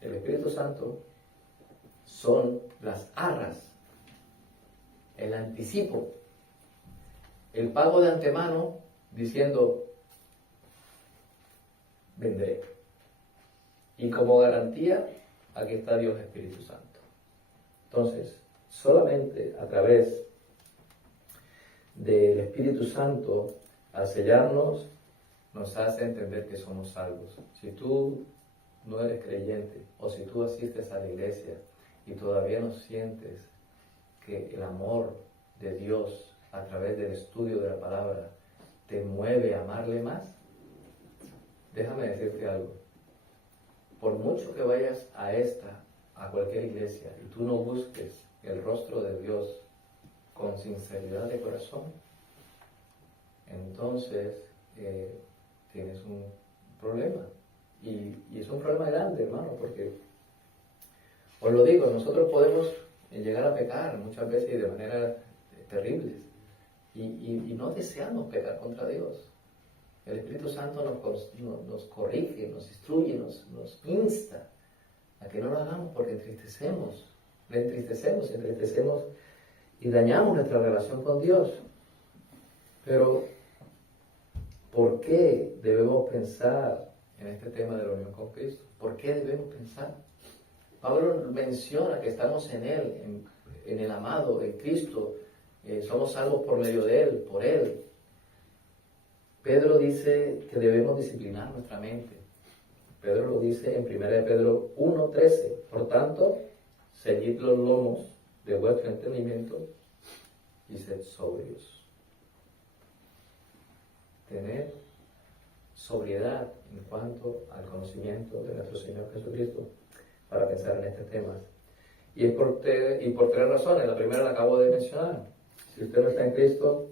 el Espíritu Santo, son las arras, el anticipo, el pago de antemano diciendo, vendré. Y como garantía, aquí está Dios Espíritu Santo. Entonces, solamente a través del Espíritu Santo, al sellarnos, nos hace entender que somos salvos. Si tú no eres creyente, o si tú asistes a la iglesia y todavía no sientes que el amor de Dios a través del estudio de la palabra te mueve a amarle más, déjame decirte algo. Por mucho que vayas a cualquier iglesia, y tú no busques el rostro de Dios con sinceridad de corazón, entonces tienes un problema. Y es un problema grande, hermano, porque, os lo digo, nosotros podemos llegar a pecar muchas veces y de manera terribles. Y no deseamos pecar contra Dios. El Espíritu Santo nos corrige, nos instruye, nos insta a que no lo hagamos porque le entristecemos y dañamos nuestra relación con Dios. Pero, ¿por qué debemos pensar en este tema de la unión con Cristo? ¿Por qué debemos pensar? Pablo menciona que estamos en Él, en el amado, en Cristo. Somos salvos por medio de Él, por Él. Pedro dice que debemos disciplinar nuestra mente. Pedro lo dice en 1 Pedro 1:13. Por tanto, ceñid los lomos de vuestro entendimiento y sed sobrios. Tener sobriedad en cuanto al conocimiento de nuestro Señor Jesucristo para pensar en estos temas. Y por tres razones. La primera la acabo de mencionar. Si usted no está en Cristo,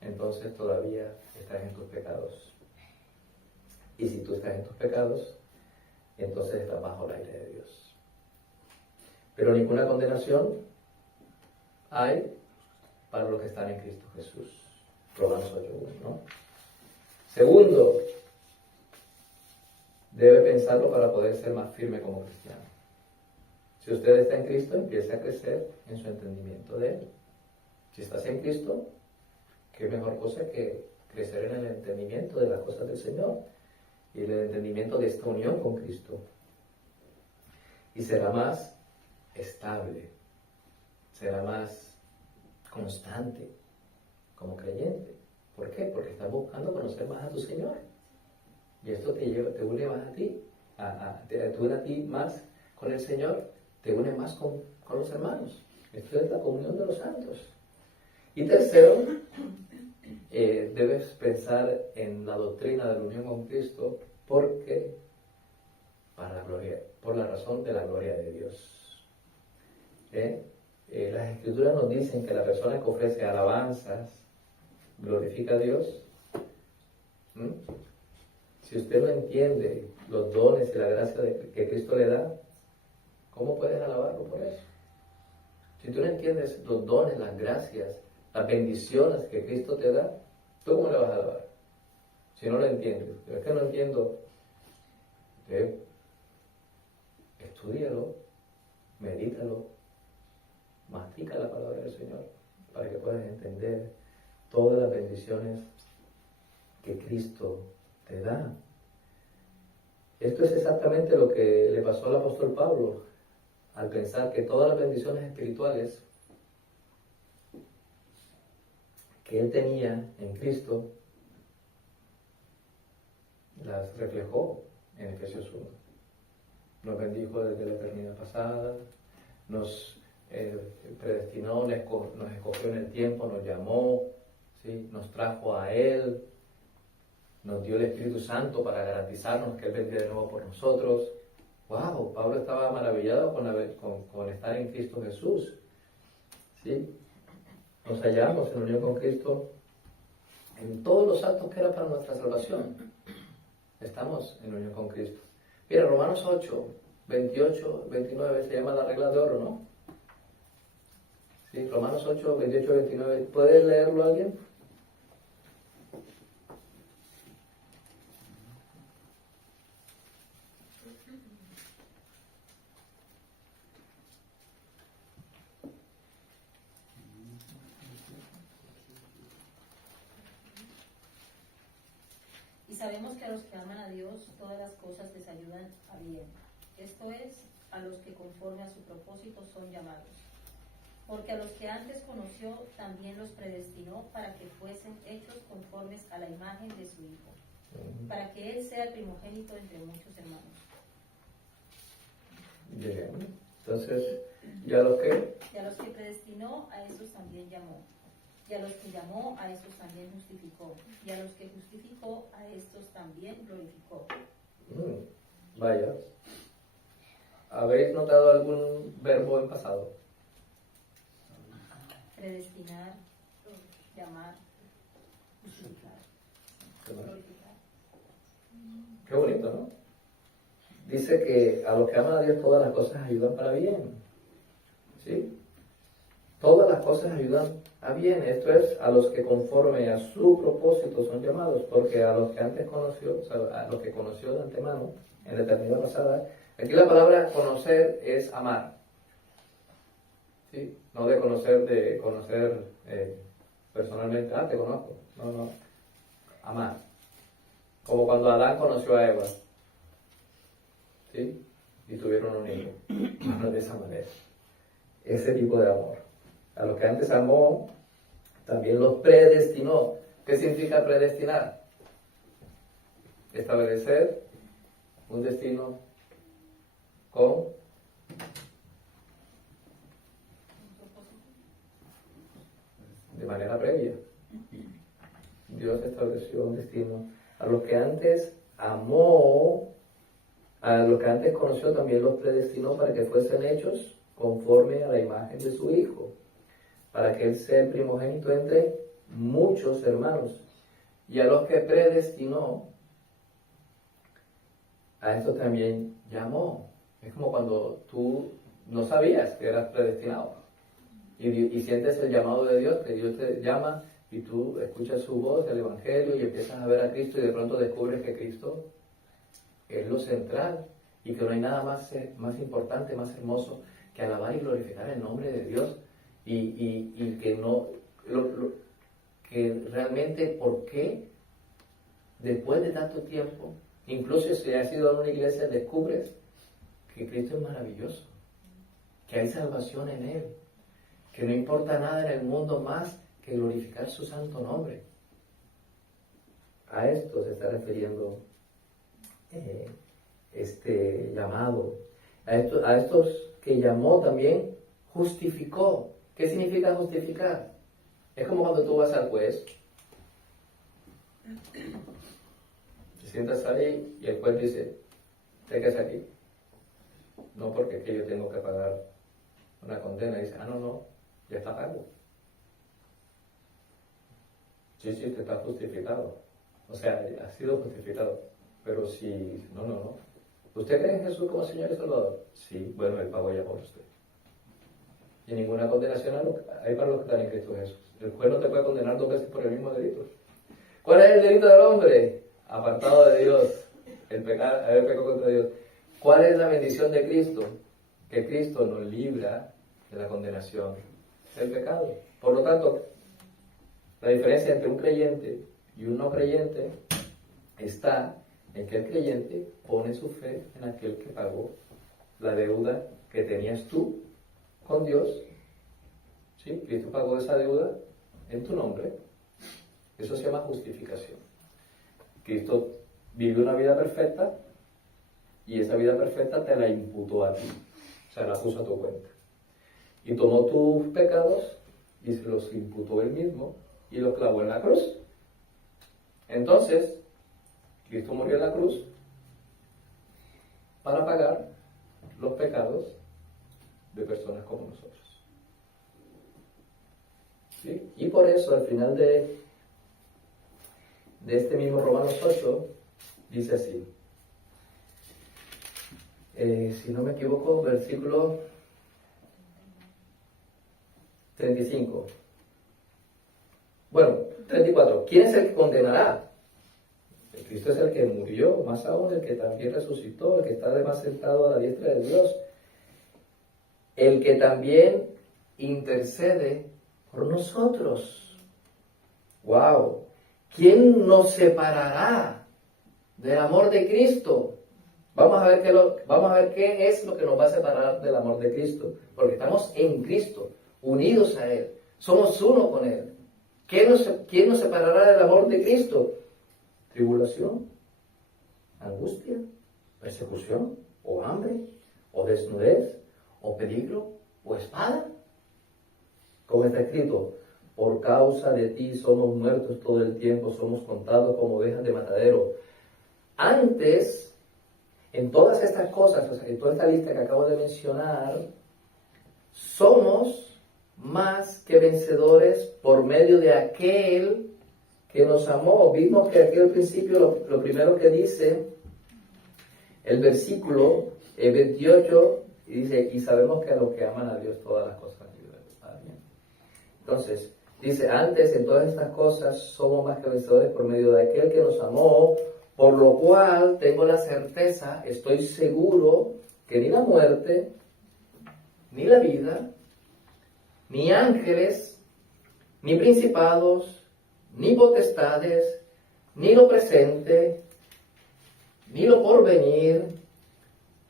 entonces todavía estás en tus pecados. Y si tú estás en tus pecados, entonces estás bajo la ira de Dios. Pero ninguna condenación hay para los que están en Cristo Jesús. Romanos 8:1, ¿no? Segundo, debe pensarlo para poder ser más firme como cristiano. Si usted está en Cristo, empiece a crecer en su entendimiento de Él. Si estás en Cristo, qué mejor cosa que crecer en el entendimiento de las cosas del Señor y el entendimiento de esta unión con Cristo. Y será más estable, será más constante como creyente. ¿Por qué? Porque estás buscando conocer más a tu Señor. Y esto te une más a ti, te une a ti más con el Señor, te une más con los hermanos. Esto es la comunión de los santos. Y tercero, debes pensar en la doctrina de la unión con Cristo porque por la razón de la gloria de Dios. Las Escrituras nos dicen que la persona que ofrece alabanzas glorifica a Dios. Si usted no entiende los dones y la gracia que Cristo le da, ¿cómo puedes alabarlo por eso? Si tú no entiendes los dones, las gracias, las bendiciones que Cristo te da, ¿tú cómo le vas a alabar? Si no lo entiendes. Pero es que no entiendo. Estúdialo, medítalo, mastica la palabra del Señor para que puedas entender todas las bendiciones que Cristo te da. Esto es exactamente lo que le pasó al apóstol Pablo al pensar que todas las bendiciones espirituales que él tenía en Cristo las reflejó en Efesios 1. Nos bendijo desde la eternidad pasada, nos predestinó, nos escogió en el tiempo, nos llamó, ¿sí? Nos trajo a Él, nos dio el Espíritu Santo para garantizarnos que Él vendría de nuevo por nosotros. ¡Wow! Pablo estaba maravillado con estar en Cristo Jesús. ¿Sí? Nos hallamos en unión con Cristo en todos los actos que era para nuestra salvación. Estamos en unión con Cristo. Mira, Romanos 8, 28, 29 se llama la regla de oro, ¿no? ¿Sí? Romanos 8, 28, 29. ¿Puede leerlo alguien? Y sabemos que a los que aman a Dios, todas las cosas les ayudan a bien. Esto es, a los que conforme a su propósito son llamados. Porque a los que antes conoció, también los predestinó para que fuesen hechos conformes a la imagen de su Hijo, para que Él sea el primogénito entre muchos hermanos. Bien. Entonces, ¿ya los que? Y a los que predestinó, a esos también llamó. Y a los que llamó, a esos también justificó. Y a los que justificó, a estos también glorificó. Vaya. ¿Habéis notado algún verbo en pasado? Predestinar, llamar, justificar, glorificar. Qué bonito, ¿no? Dice que a los que aman a Dios todas las cosas ayudan para bien. ¿Sí? Todas las cosas ayudan a bien. Esto es, a los que conforme a su propósito son llamados, porque a los que antes conoció, o sea, a los que conoció de antemano, en la eternidad pasada, aquí la palabra conocer es amar. ¿Sí? No de conocer personalmente, te conozco. No. Amar. Como cuando Adán conoció a Eva. ¿Sí? Y tuvieron un hijo. No de esa manera. Ese tipo de amor. A los que antes amó, también los predestinó. ¿Qué significa predestinar? Establecer un destino con de manera previa. Dios estableció un destino. A los que antes amó, a los que antes conoció, también los predestinó para que fuesen hechos conforme a la imagen de su Hijo, para que Él sea el primogénito entre muchos hermanos. Y a los que predestinó, a estos también llamó. Es como cuando tú no sabías que eras predestinado y sientes el llamado de Dios, que Dios te llama y tú escuchas su voz, el Evangelio, y empiezas a ver a Cristo y de pronto descubres que Cristo es lo central y que no hay nada más importante, más hermoso que alabar y glorificar el nombre de Dios y que no que realmente, ¿por qué después de tanto tiempo, incluso si has ido a una iglesia, descubres que Cristo es maravilloso, que hay salvación en Él, que no importa nada en el mundo más que glorificar su santo nombre? A esto se está refiriendo este llamado. A estos que llamó también justificó. ¿Qué significa justificar? Es como cuando tú vas al juez, te sientas ahí y el juez dice, ¿qué haces aquí? No, porque es que yo tengo que pagar una condena. Y dice, no, ya está pago. Sí, te está justificado. O sea, ha sido justificado. Pero si, no. ¿Usted cree en Jesús como Señor y Salvador? Sí, bueno, Él pagó ya por usted. Y ninguna condenación hay para los que están en Cristo Jesús. El juez no te puede condenar 2 veces por el mismo delito. ¿Cuál es el delito del hombre? Apartado de Dios. Haber pecado contra Dios. ¿Cuál es la bendición de Cristo? Que Cristo nos libra de la condenación del pecado. Por lo tanto, la diferencia entre un creyente y un no creyente está en que el creyente pone su fe en aquel que pagó la deuda que tenías tú con Dios. ¿Sí? Cristo pagó esa deuda en tu nombre. Eso se llama justificación. Cristo vivió una vida perfecta y esa vida perfecta te la imputó a ti. O sea, la puso a tu cuenta. Y tomó tus pecados y se los imputó él mismo y los clavó en la cruz. Entonces, Cristo murió en la cruz para pagar los pecados de personas como nosotros. ¿Sí? Y por eso, al final de este mismo Romanos 8, dice así. Si no me equivoco, versículo 35. Bueno, 34. ¿Quién es el que condenará? Cristo es el que murió, más aún el que también resucitó, el que está además sentado a la diestra de Dios, el que también intercede por nosotros. ¡Wow! ¿Quién nos separará del amor de Cristo? Vamos a ver qué es lo que nos va a separar del amor de Cristo, porque estamos en Cristo. unidos a Él. Somos uno con Él. ¿Quién nos separará del amor de Cristo? ¿Tribulación? ¿Angustia? ¿Persecución? ¿O hambre? ¿O desnudez? ¿O peligro? ¿O espada? Como está escrito, por causa de ti somos muertos todo el tiempo, somos contados como ovejas de matadero. Antes, en todas estas cosas, o sea, en toda esta lista que acabo de mencionar, somos más que vencedores por medio de aquel que nos amó. Vimos que aquí al principio lo primero que dice el versículo 28, y dice, y sabemos que a los que aman a Dios todas las cosas ayudan. ¿Está bien? Entonces, dice, antes en todas estas cosas somos más que vencedores por medio de aquel que nos amó, por lo cual tengo la certeza, estoy seguro que ni la muerte, ni la vida, ni ángeles, ni principados, ni potestades, ni lo presente, ni lo porvenir,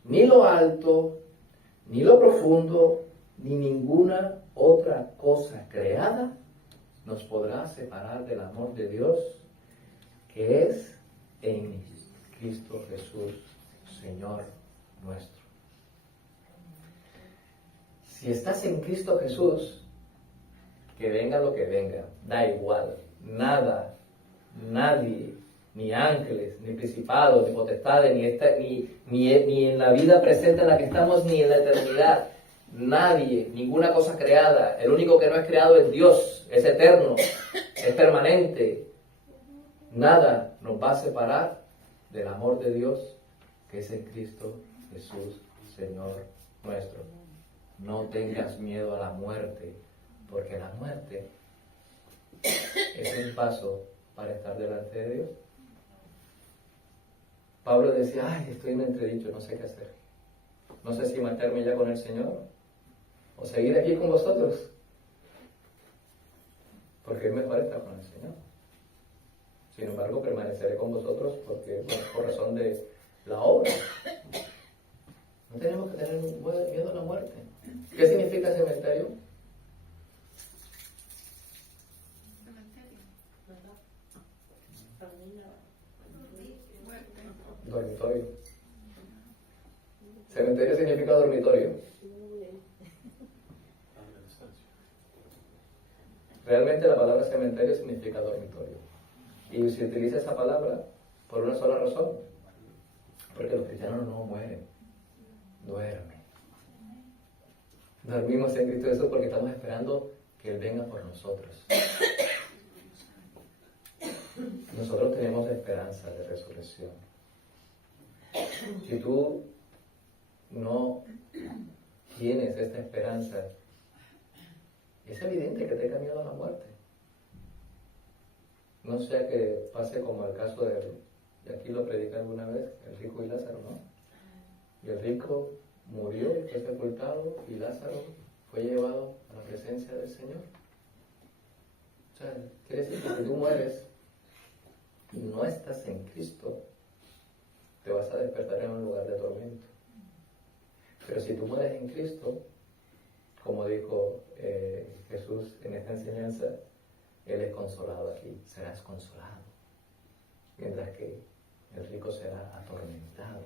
ni lo alto, ni lo profundo, ni ninguna otra cosa creada nos podrá separar del amor de Dios que es en Cristo Jesús, Señor nuestro. Si estás en Cristo Jesús, que venga lo que venga, da igual, nada, nadie, ni ángeles, ni principados, ni potestades, ni en la vida presente en la que estamos, ni en la eternidad, nadie, ninguna cosa creada, el único que no es creado es Dios, es eterno, es permanente, nada nos va a separar del amor de Dios que es en Cristo Jesús, Señor nuestro. No tengas miedo a la muerte, porque la muerte es un paso para estar delante de Dios. Pablo decía, ay, estoy en entredicho, no sé qué hacer. No sé si marcharme ya con el Señor o seguir aquí con vosotros, porque es mejor estar con el Señor. Sin embargo, permaneceré con vosotros porque, bueno, por razón de la obra. No tenemos que tener miedo a la muerte. ¿Qué significa cementerio? Dormitorio. Cementerio significa dormitorio. Realmente la palabra cementerio significa dormitorio. Y se utiliza esa palabra por una sola razón. Porque los cristianos no mueren, duermen. Dormimos en Cristo Jesús porque estamos esperando que Él venga por nosotros. Nosotros tenemos esperanza de resurrección. Si tú no tienes esta esperanza, es evidente que tengas miedo a la muerte. No sea que pase como el caso de aquí lo prediqué alguna vez, el rico y Lázaro, ¿no? Y el rico murió, fue sepultado, y Lázaro fue llevado a la presencia del Señor. O sea, quiere decir que si tú mueres y no estás en Cristo, te vas a despertar en un lugar de tormento. Pero si tú mueres en Cristo, como dijo Jesús en esta enseñanza, Él es consolado aquí, serás consolado. Mientras que el rico será atormentado.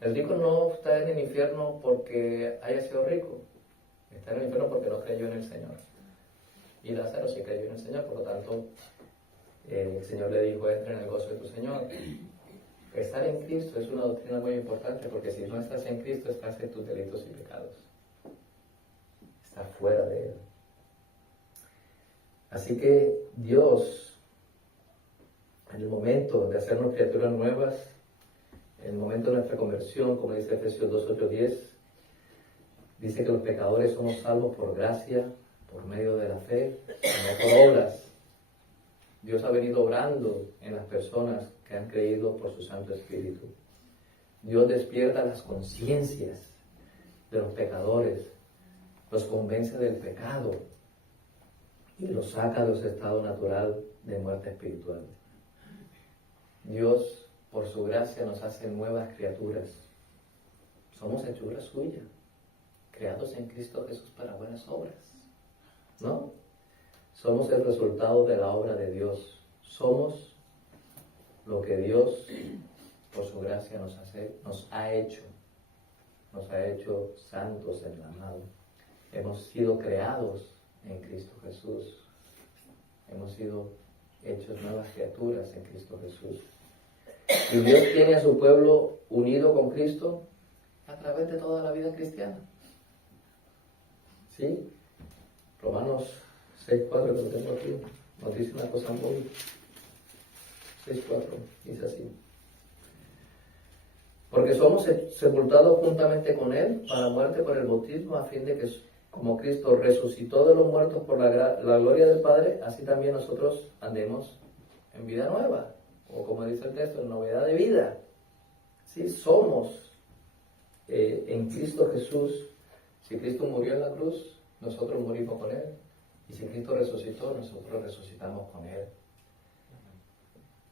El rico no está en el infierno porque haya sido rico, está en el infierno porque no creyó en el Señor. Y Lázaro sí creyó en el Señor, por lo tanto, el Señor le dijo, entra en el gozo de tu Señor. Estar en Cristo es una doctrina muy importante, porque si no estás en Cristo, estás en tus delitos y pecados. Estás fuera de Él. Así que Dios, en el momento de hacernos criaturas nuevas, en el momento de nuestra conversión, como dice Efesios 2, 8, 10, dice que los pecadores somos salvos por gracia, por medio de la fe, no por obras. Dios ha venido obrando en las personas que han creído por su Santo Espíritu. Dios despierta las conciencias de los pecadores, los convence del pecado y los saca de su estado natural de muerte espiritual. Dios, por su gracia, nos hace nuevas criaturas. Somos hechura suya, creados en Cristo Jesús para buenas obras. No, somos el resultado de la obra de Dios. Somos lo que Dios, por su gracia, nos ha hecho. Nos ha hecho santos en el amado. Hemos sido creados en Cristo Jesús. Hemos sido hechos nuevas criaturas en Cristo Jesús. Y Dios tiene a su pueblo unido con Cristo a través de toda la vida cristiana. ¿Sí? Romanos 6:4, que lo tengo aquí, nos dice una cosa muy... 6:4, dice así. Porque somos sepultados juntamente con Él para muerte por el bautismo, a fin de que, como Cristo resucitó de los muertos por la gloria del Padre, así también nosotros andemos en vida nueva, o como dice el texto, en novedad de vida. Sí, somos en Cristo Jesús. Si Cristo murió en la cruz, nosotros morimos con Él. Y si Cristo resucitó, nosotros resucitamos con Él.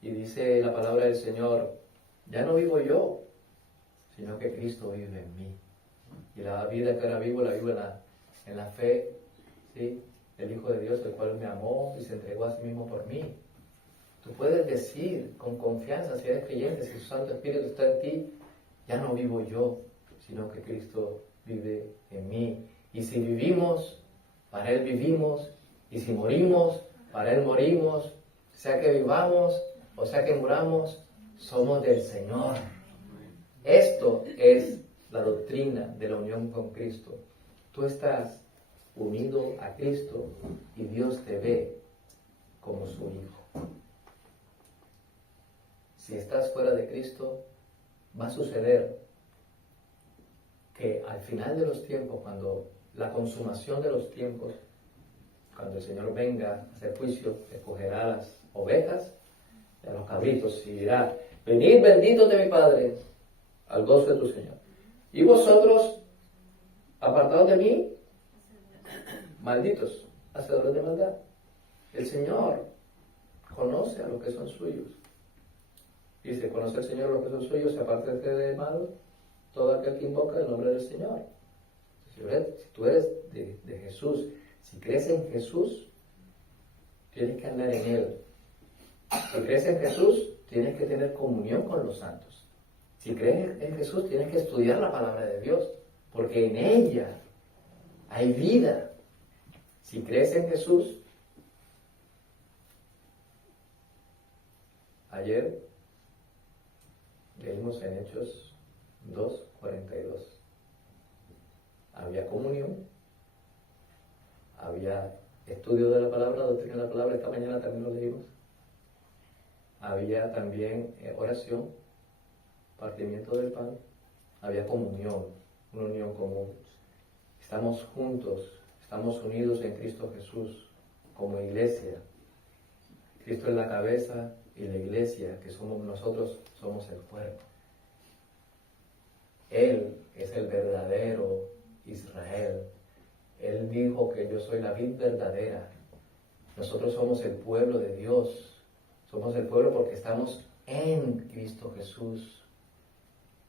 Y dice la palabra del Señor, ya no vivo yo, sino que Cristo vive en mí. Y la vida que ahora vivo, la vivo en la fe, ¿sí?, del Hijo de Dios, el cual me amó y se entregó a sí mismo por mí. Tú puedes decir con confianza, si eres creyente, si su Santo Espíritu está en ti, ya no vivo yo, sino que Cristo vive en mí. Y si vivimos, para Él vivimos. Y si morimos, para Él morimos. Sea que vivamos o sea que muramos, somos del Señor. Esto es la doctrina de la unión con Cristo. Tú estás unido a Cristo y Dios te ve como su Hijo. Si estás fuera de Cristo, va a suceder que al final de los tiempos, cuando la consumación de los tiempos, cuando el Señor venga a hacer juicio, escogerá a las ovejas y a los cabritos y dirá, venid benditos de mi Padre, al gozo de tu Señor. Y vosotros, apartados de mí, malditos, hacedores de maldad. El Señor conoce a los que son suyos. Dice, conoce el Señor a los que son suyos, se aparta de mal todo aquel que invoca el nombre del Señor. Si tú eres de Jesús, si crees en Jesús, tienes que andar en Él. Si crees en Jesús, tienes que tener comunión con los santos. Si crees en Jesús, tienes que estudiar la palabra de Dios, porque en ella hay vida. Si crees en Jesús, ayer leímos en Hechos 2:42. Había comunión, había estudio de la palabra, doctrina de la palabra, esta mañana también lo leímos. Había también oración, partimiento del pan, había comunión, una unión común. Estamos juntos, estamos unidos en Cristo Jesús como iglesia. Cristo es la cabeza y la iglesia, que somos nosotros, somos el cuerpo. Él es el verdadero Israel. Él dijo que yo soy la vid verdadera. Nosotros somos el pueblo de Dios. Somos el pueblo porque estamos en Cristo Jesús.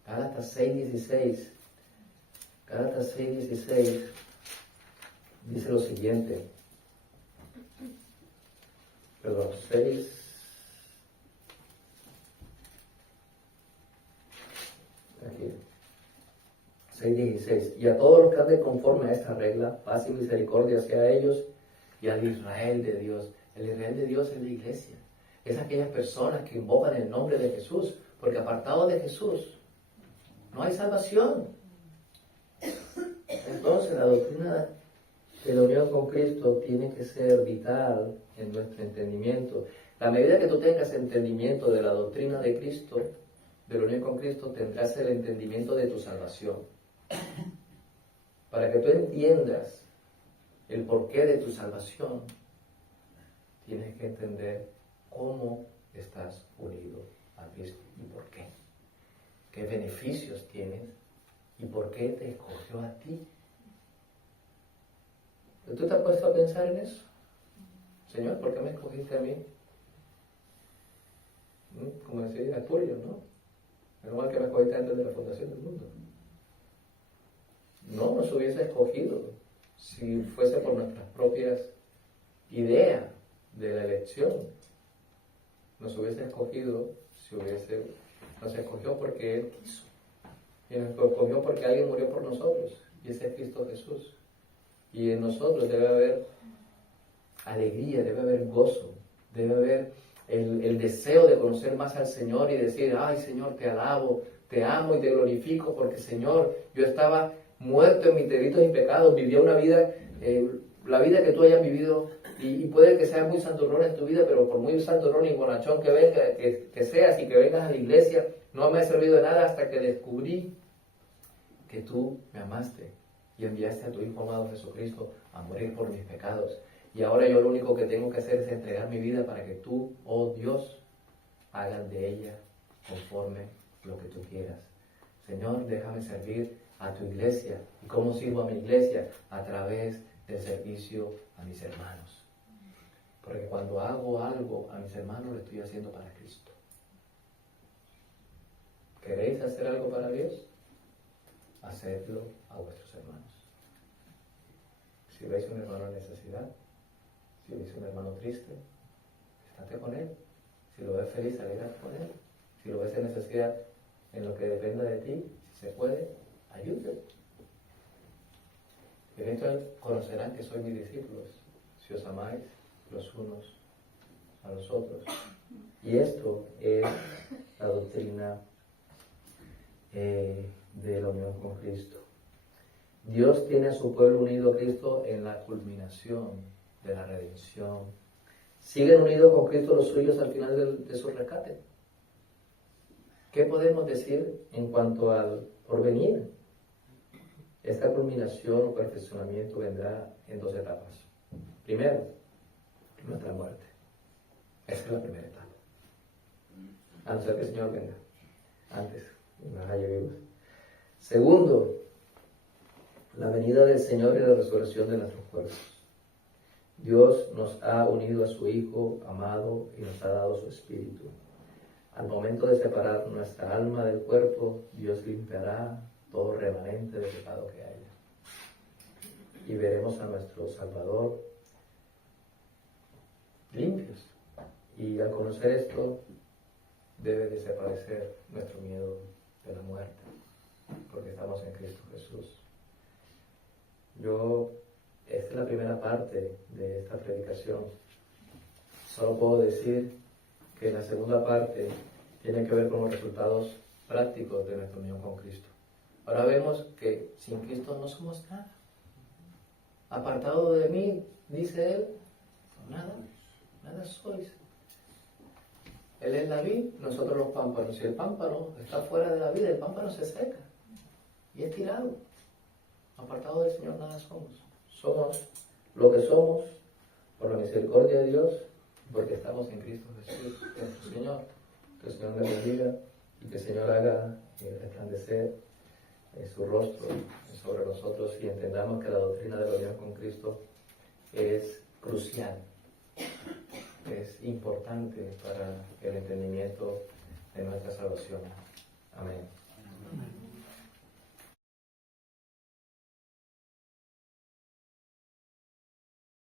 Gálatas 6:16. Gálatas 6:16 dice lo siguiente. Perdón, 6. Aquí. 6:16. Y a todos los que anden conforme a esta regla, paz y misericordia sea a ellos y al Israel de Dios. El Israel de Dios es la iglesia. Es aquellas personas que invocan el nombre de Jesús, porque apartado de Jesús no hay salvación. Entonces la doctrina de la unión con Cristo tiene que ser vital en nuestro entendimiento. A medida que tú tengas entendimiento de la doctrina de Cristo, de la unión con Cristo, tendrás el entendimiento de tu salvación. Para que tú entiendas el porqué de tu salvación, tienes que entender cómo estás unido a Cristo y por qué. ¿Qué beneficios tienes y por qué te escogió a ti? ¿Tú te has puesto a pensar en eso? Señor, ¿por qué me escogiste a mí? Como decía Spurgeon, ¿no? Menos mal que me escogiste antes de la fundación del mundo. No nos hubiese escogido si fuese por nuestras propias ideas de la elección, nos hubiese escogido, nos escogió porque Él quiso. Y nos escogió porque alguien murió por nosotros. Y ese es Cristo Jesús. Y en nosotros debe haber alegría, debe haber gozo, debe haber el deseo de conocer más al Señor y decir, ay Señor, te alabo, te amo y te glorifico porque Señor, yo estaba muerto en mis delitos y pecados, vivía una vida, la vida que tú hayas vivido, y puede que seas muy santurrón en tu vida, pero por muy santurrón y bonachón que venga, que seas y que vengas a la iglesia, no me ha servido de nada hasta que descubrí que tú me amaste y enviaste a tu Hijo amado Jesucristo a morir por mis pecados. Y ahora yo lo único que tengo que hacer es entregar mi vida para que tú, oh Dios, hagas de ella conforme lo que tú quieras. Señor, déjame servir a tu iglesia. ¿Y cómo sirvo a mi iglesia? A través del servicio a mis hermanos. Porque cuando hago algo a mis hermanos, lo estoy haciendo para Cristo. ¿Queréis hacer algo para Dios? Hacedlo a vuestros hermanos. Si veis un hermano en necesidad, si veis un hermano triste, estate con él. Si lo ves feliz, alégrate con él. Si lo ves en necesidad, en lo que dependa de ti, si se puede, ayúdale. En esto conocerán que sois mis discípulos, si os amáis los unos a los otros. Y esto es la doctrina de la unión con Cristo. Dios tiene a su pueblo unido a Cristo en la culminación de la redención. Siguen unidos con Cristo los suyos al final de su rescate. ¿Qué podemos decir en cuanto al porvenir? Esta culminación o perfeccionamiento vendrá en 2 etapas. Primero, nuestra muerte. Esa es la primera etapa. A no ser que el Señor venga antes y nos haya vivos. Segundo, la venida del Señor y la resurrección de nuestros cuerpos. Dios nos ha unido a su Hijo amado y nos ha dado su Espíritu. Al momento de separar nuestra alma del cuerpo, Dios limpiará todo remanente de pecado que haya. Y veremos a nuestro Salvador limpios. Y al conocer esto, debe desaparecer nuestro miedo de la muerte, porque estamos en Cristo Jesús. Esta es la primera parte de esta predicación. Solo puedo decir que la segunda parte tiene que ver con los resultados prácticos de nuestra unión con Cristo. Ahora vemos que sin Cristo no somos nada. Apartado de mí, dice Él, nada sois. Él es la vid, nosotros los pámpanos. Si el pámpano está fuera de la vid, el pámpano se seca y es tirado. Apartado del Señor nada somos. Somos lo que somos por la misericordia de Dios, porque estamos en Cristo Jesús, nuestro Señor. Que el Señor nos bendiga y que el Señor haga resplandecer su rostro sobre nosotros y entendamos que la doctrina de la unión con Cristo es crucial, es importante para el entendimiento de nuestra salvación. Amén.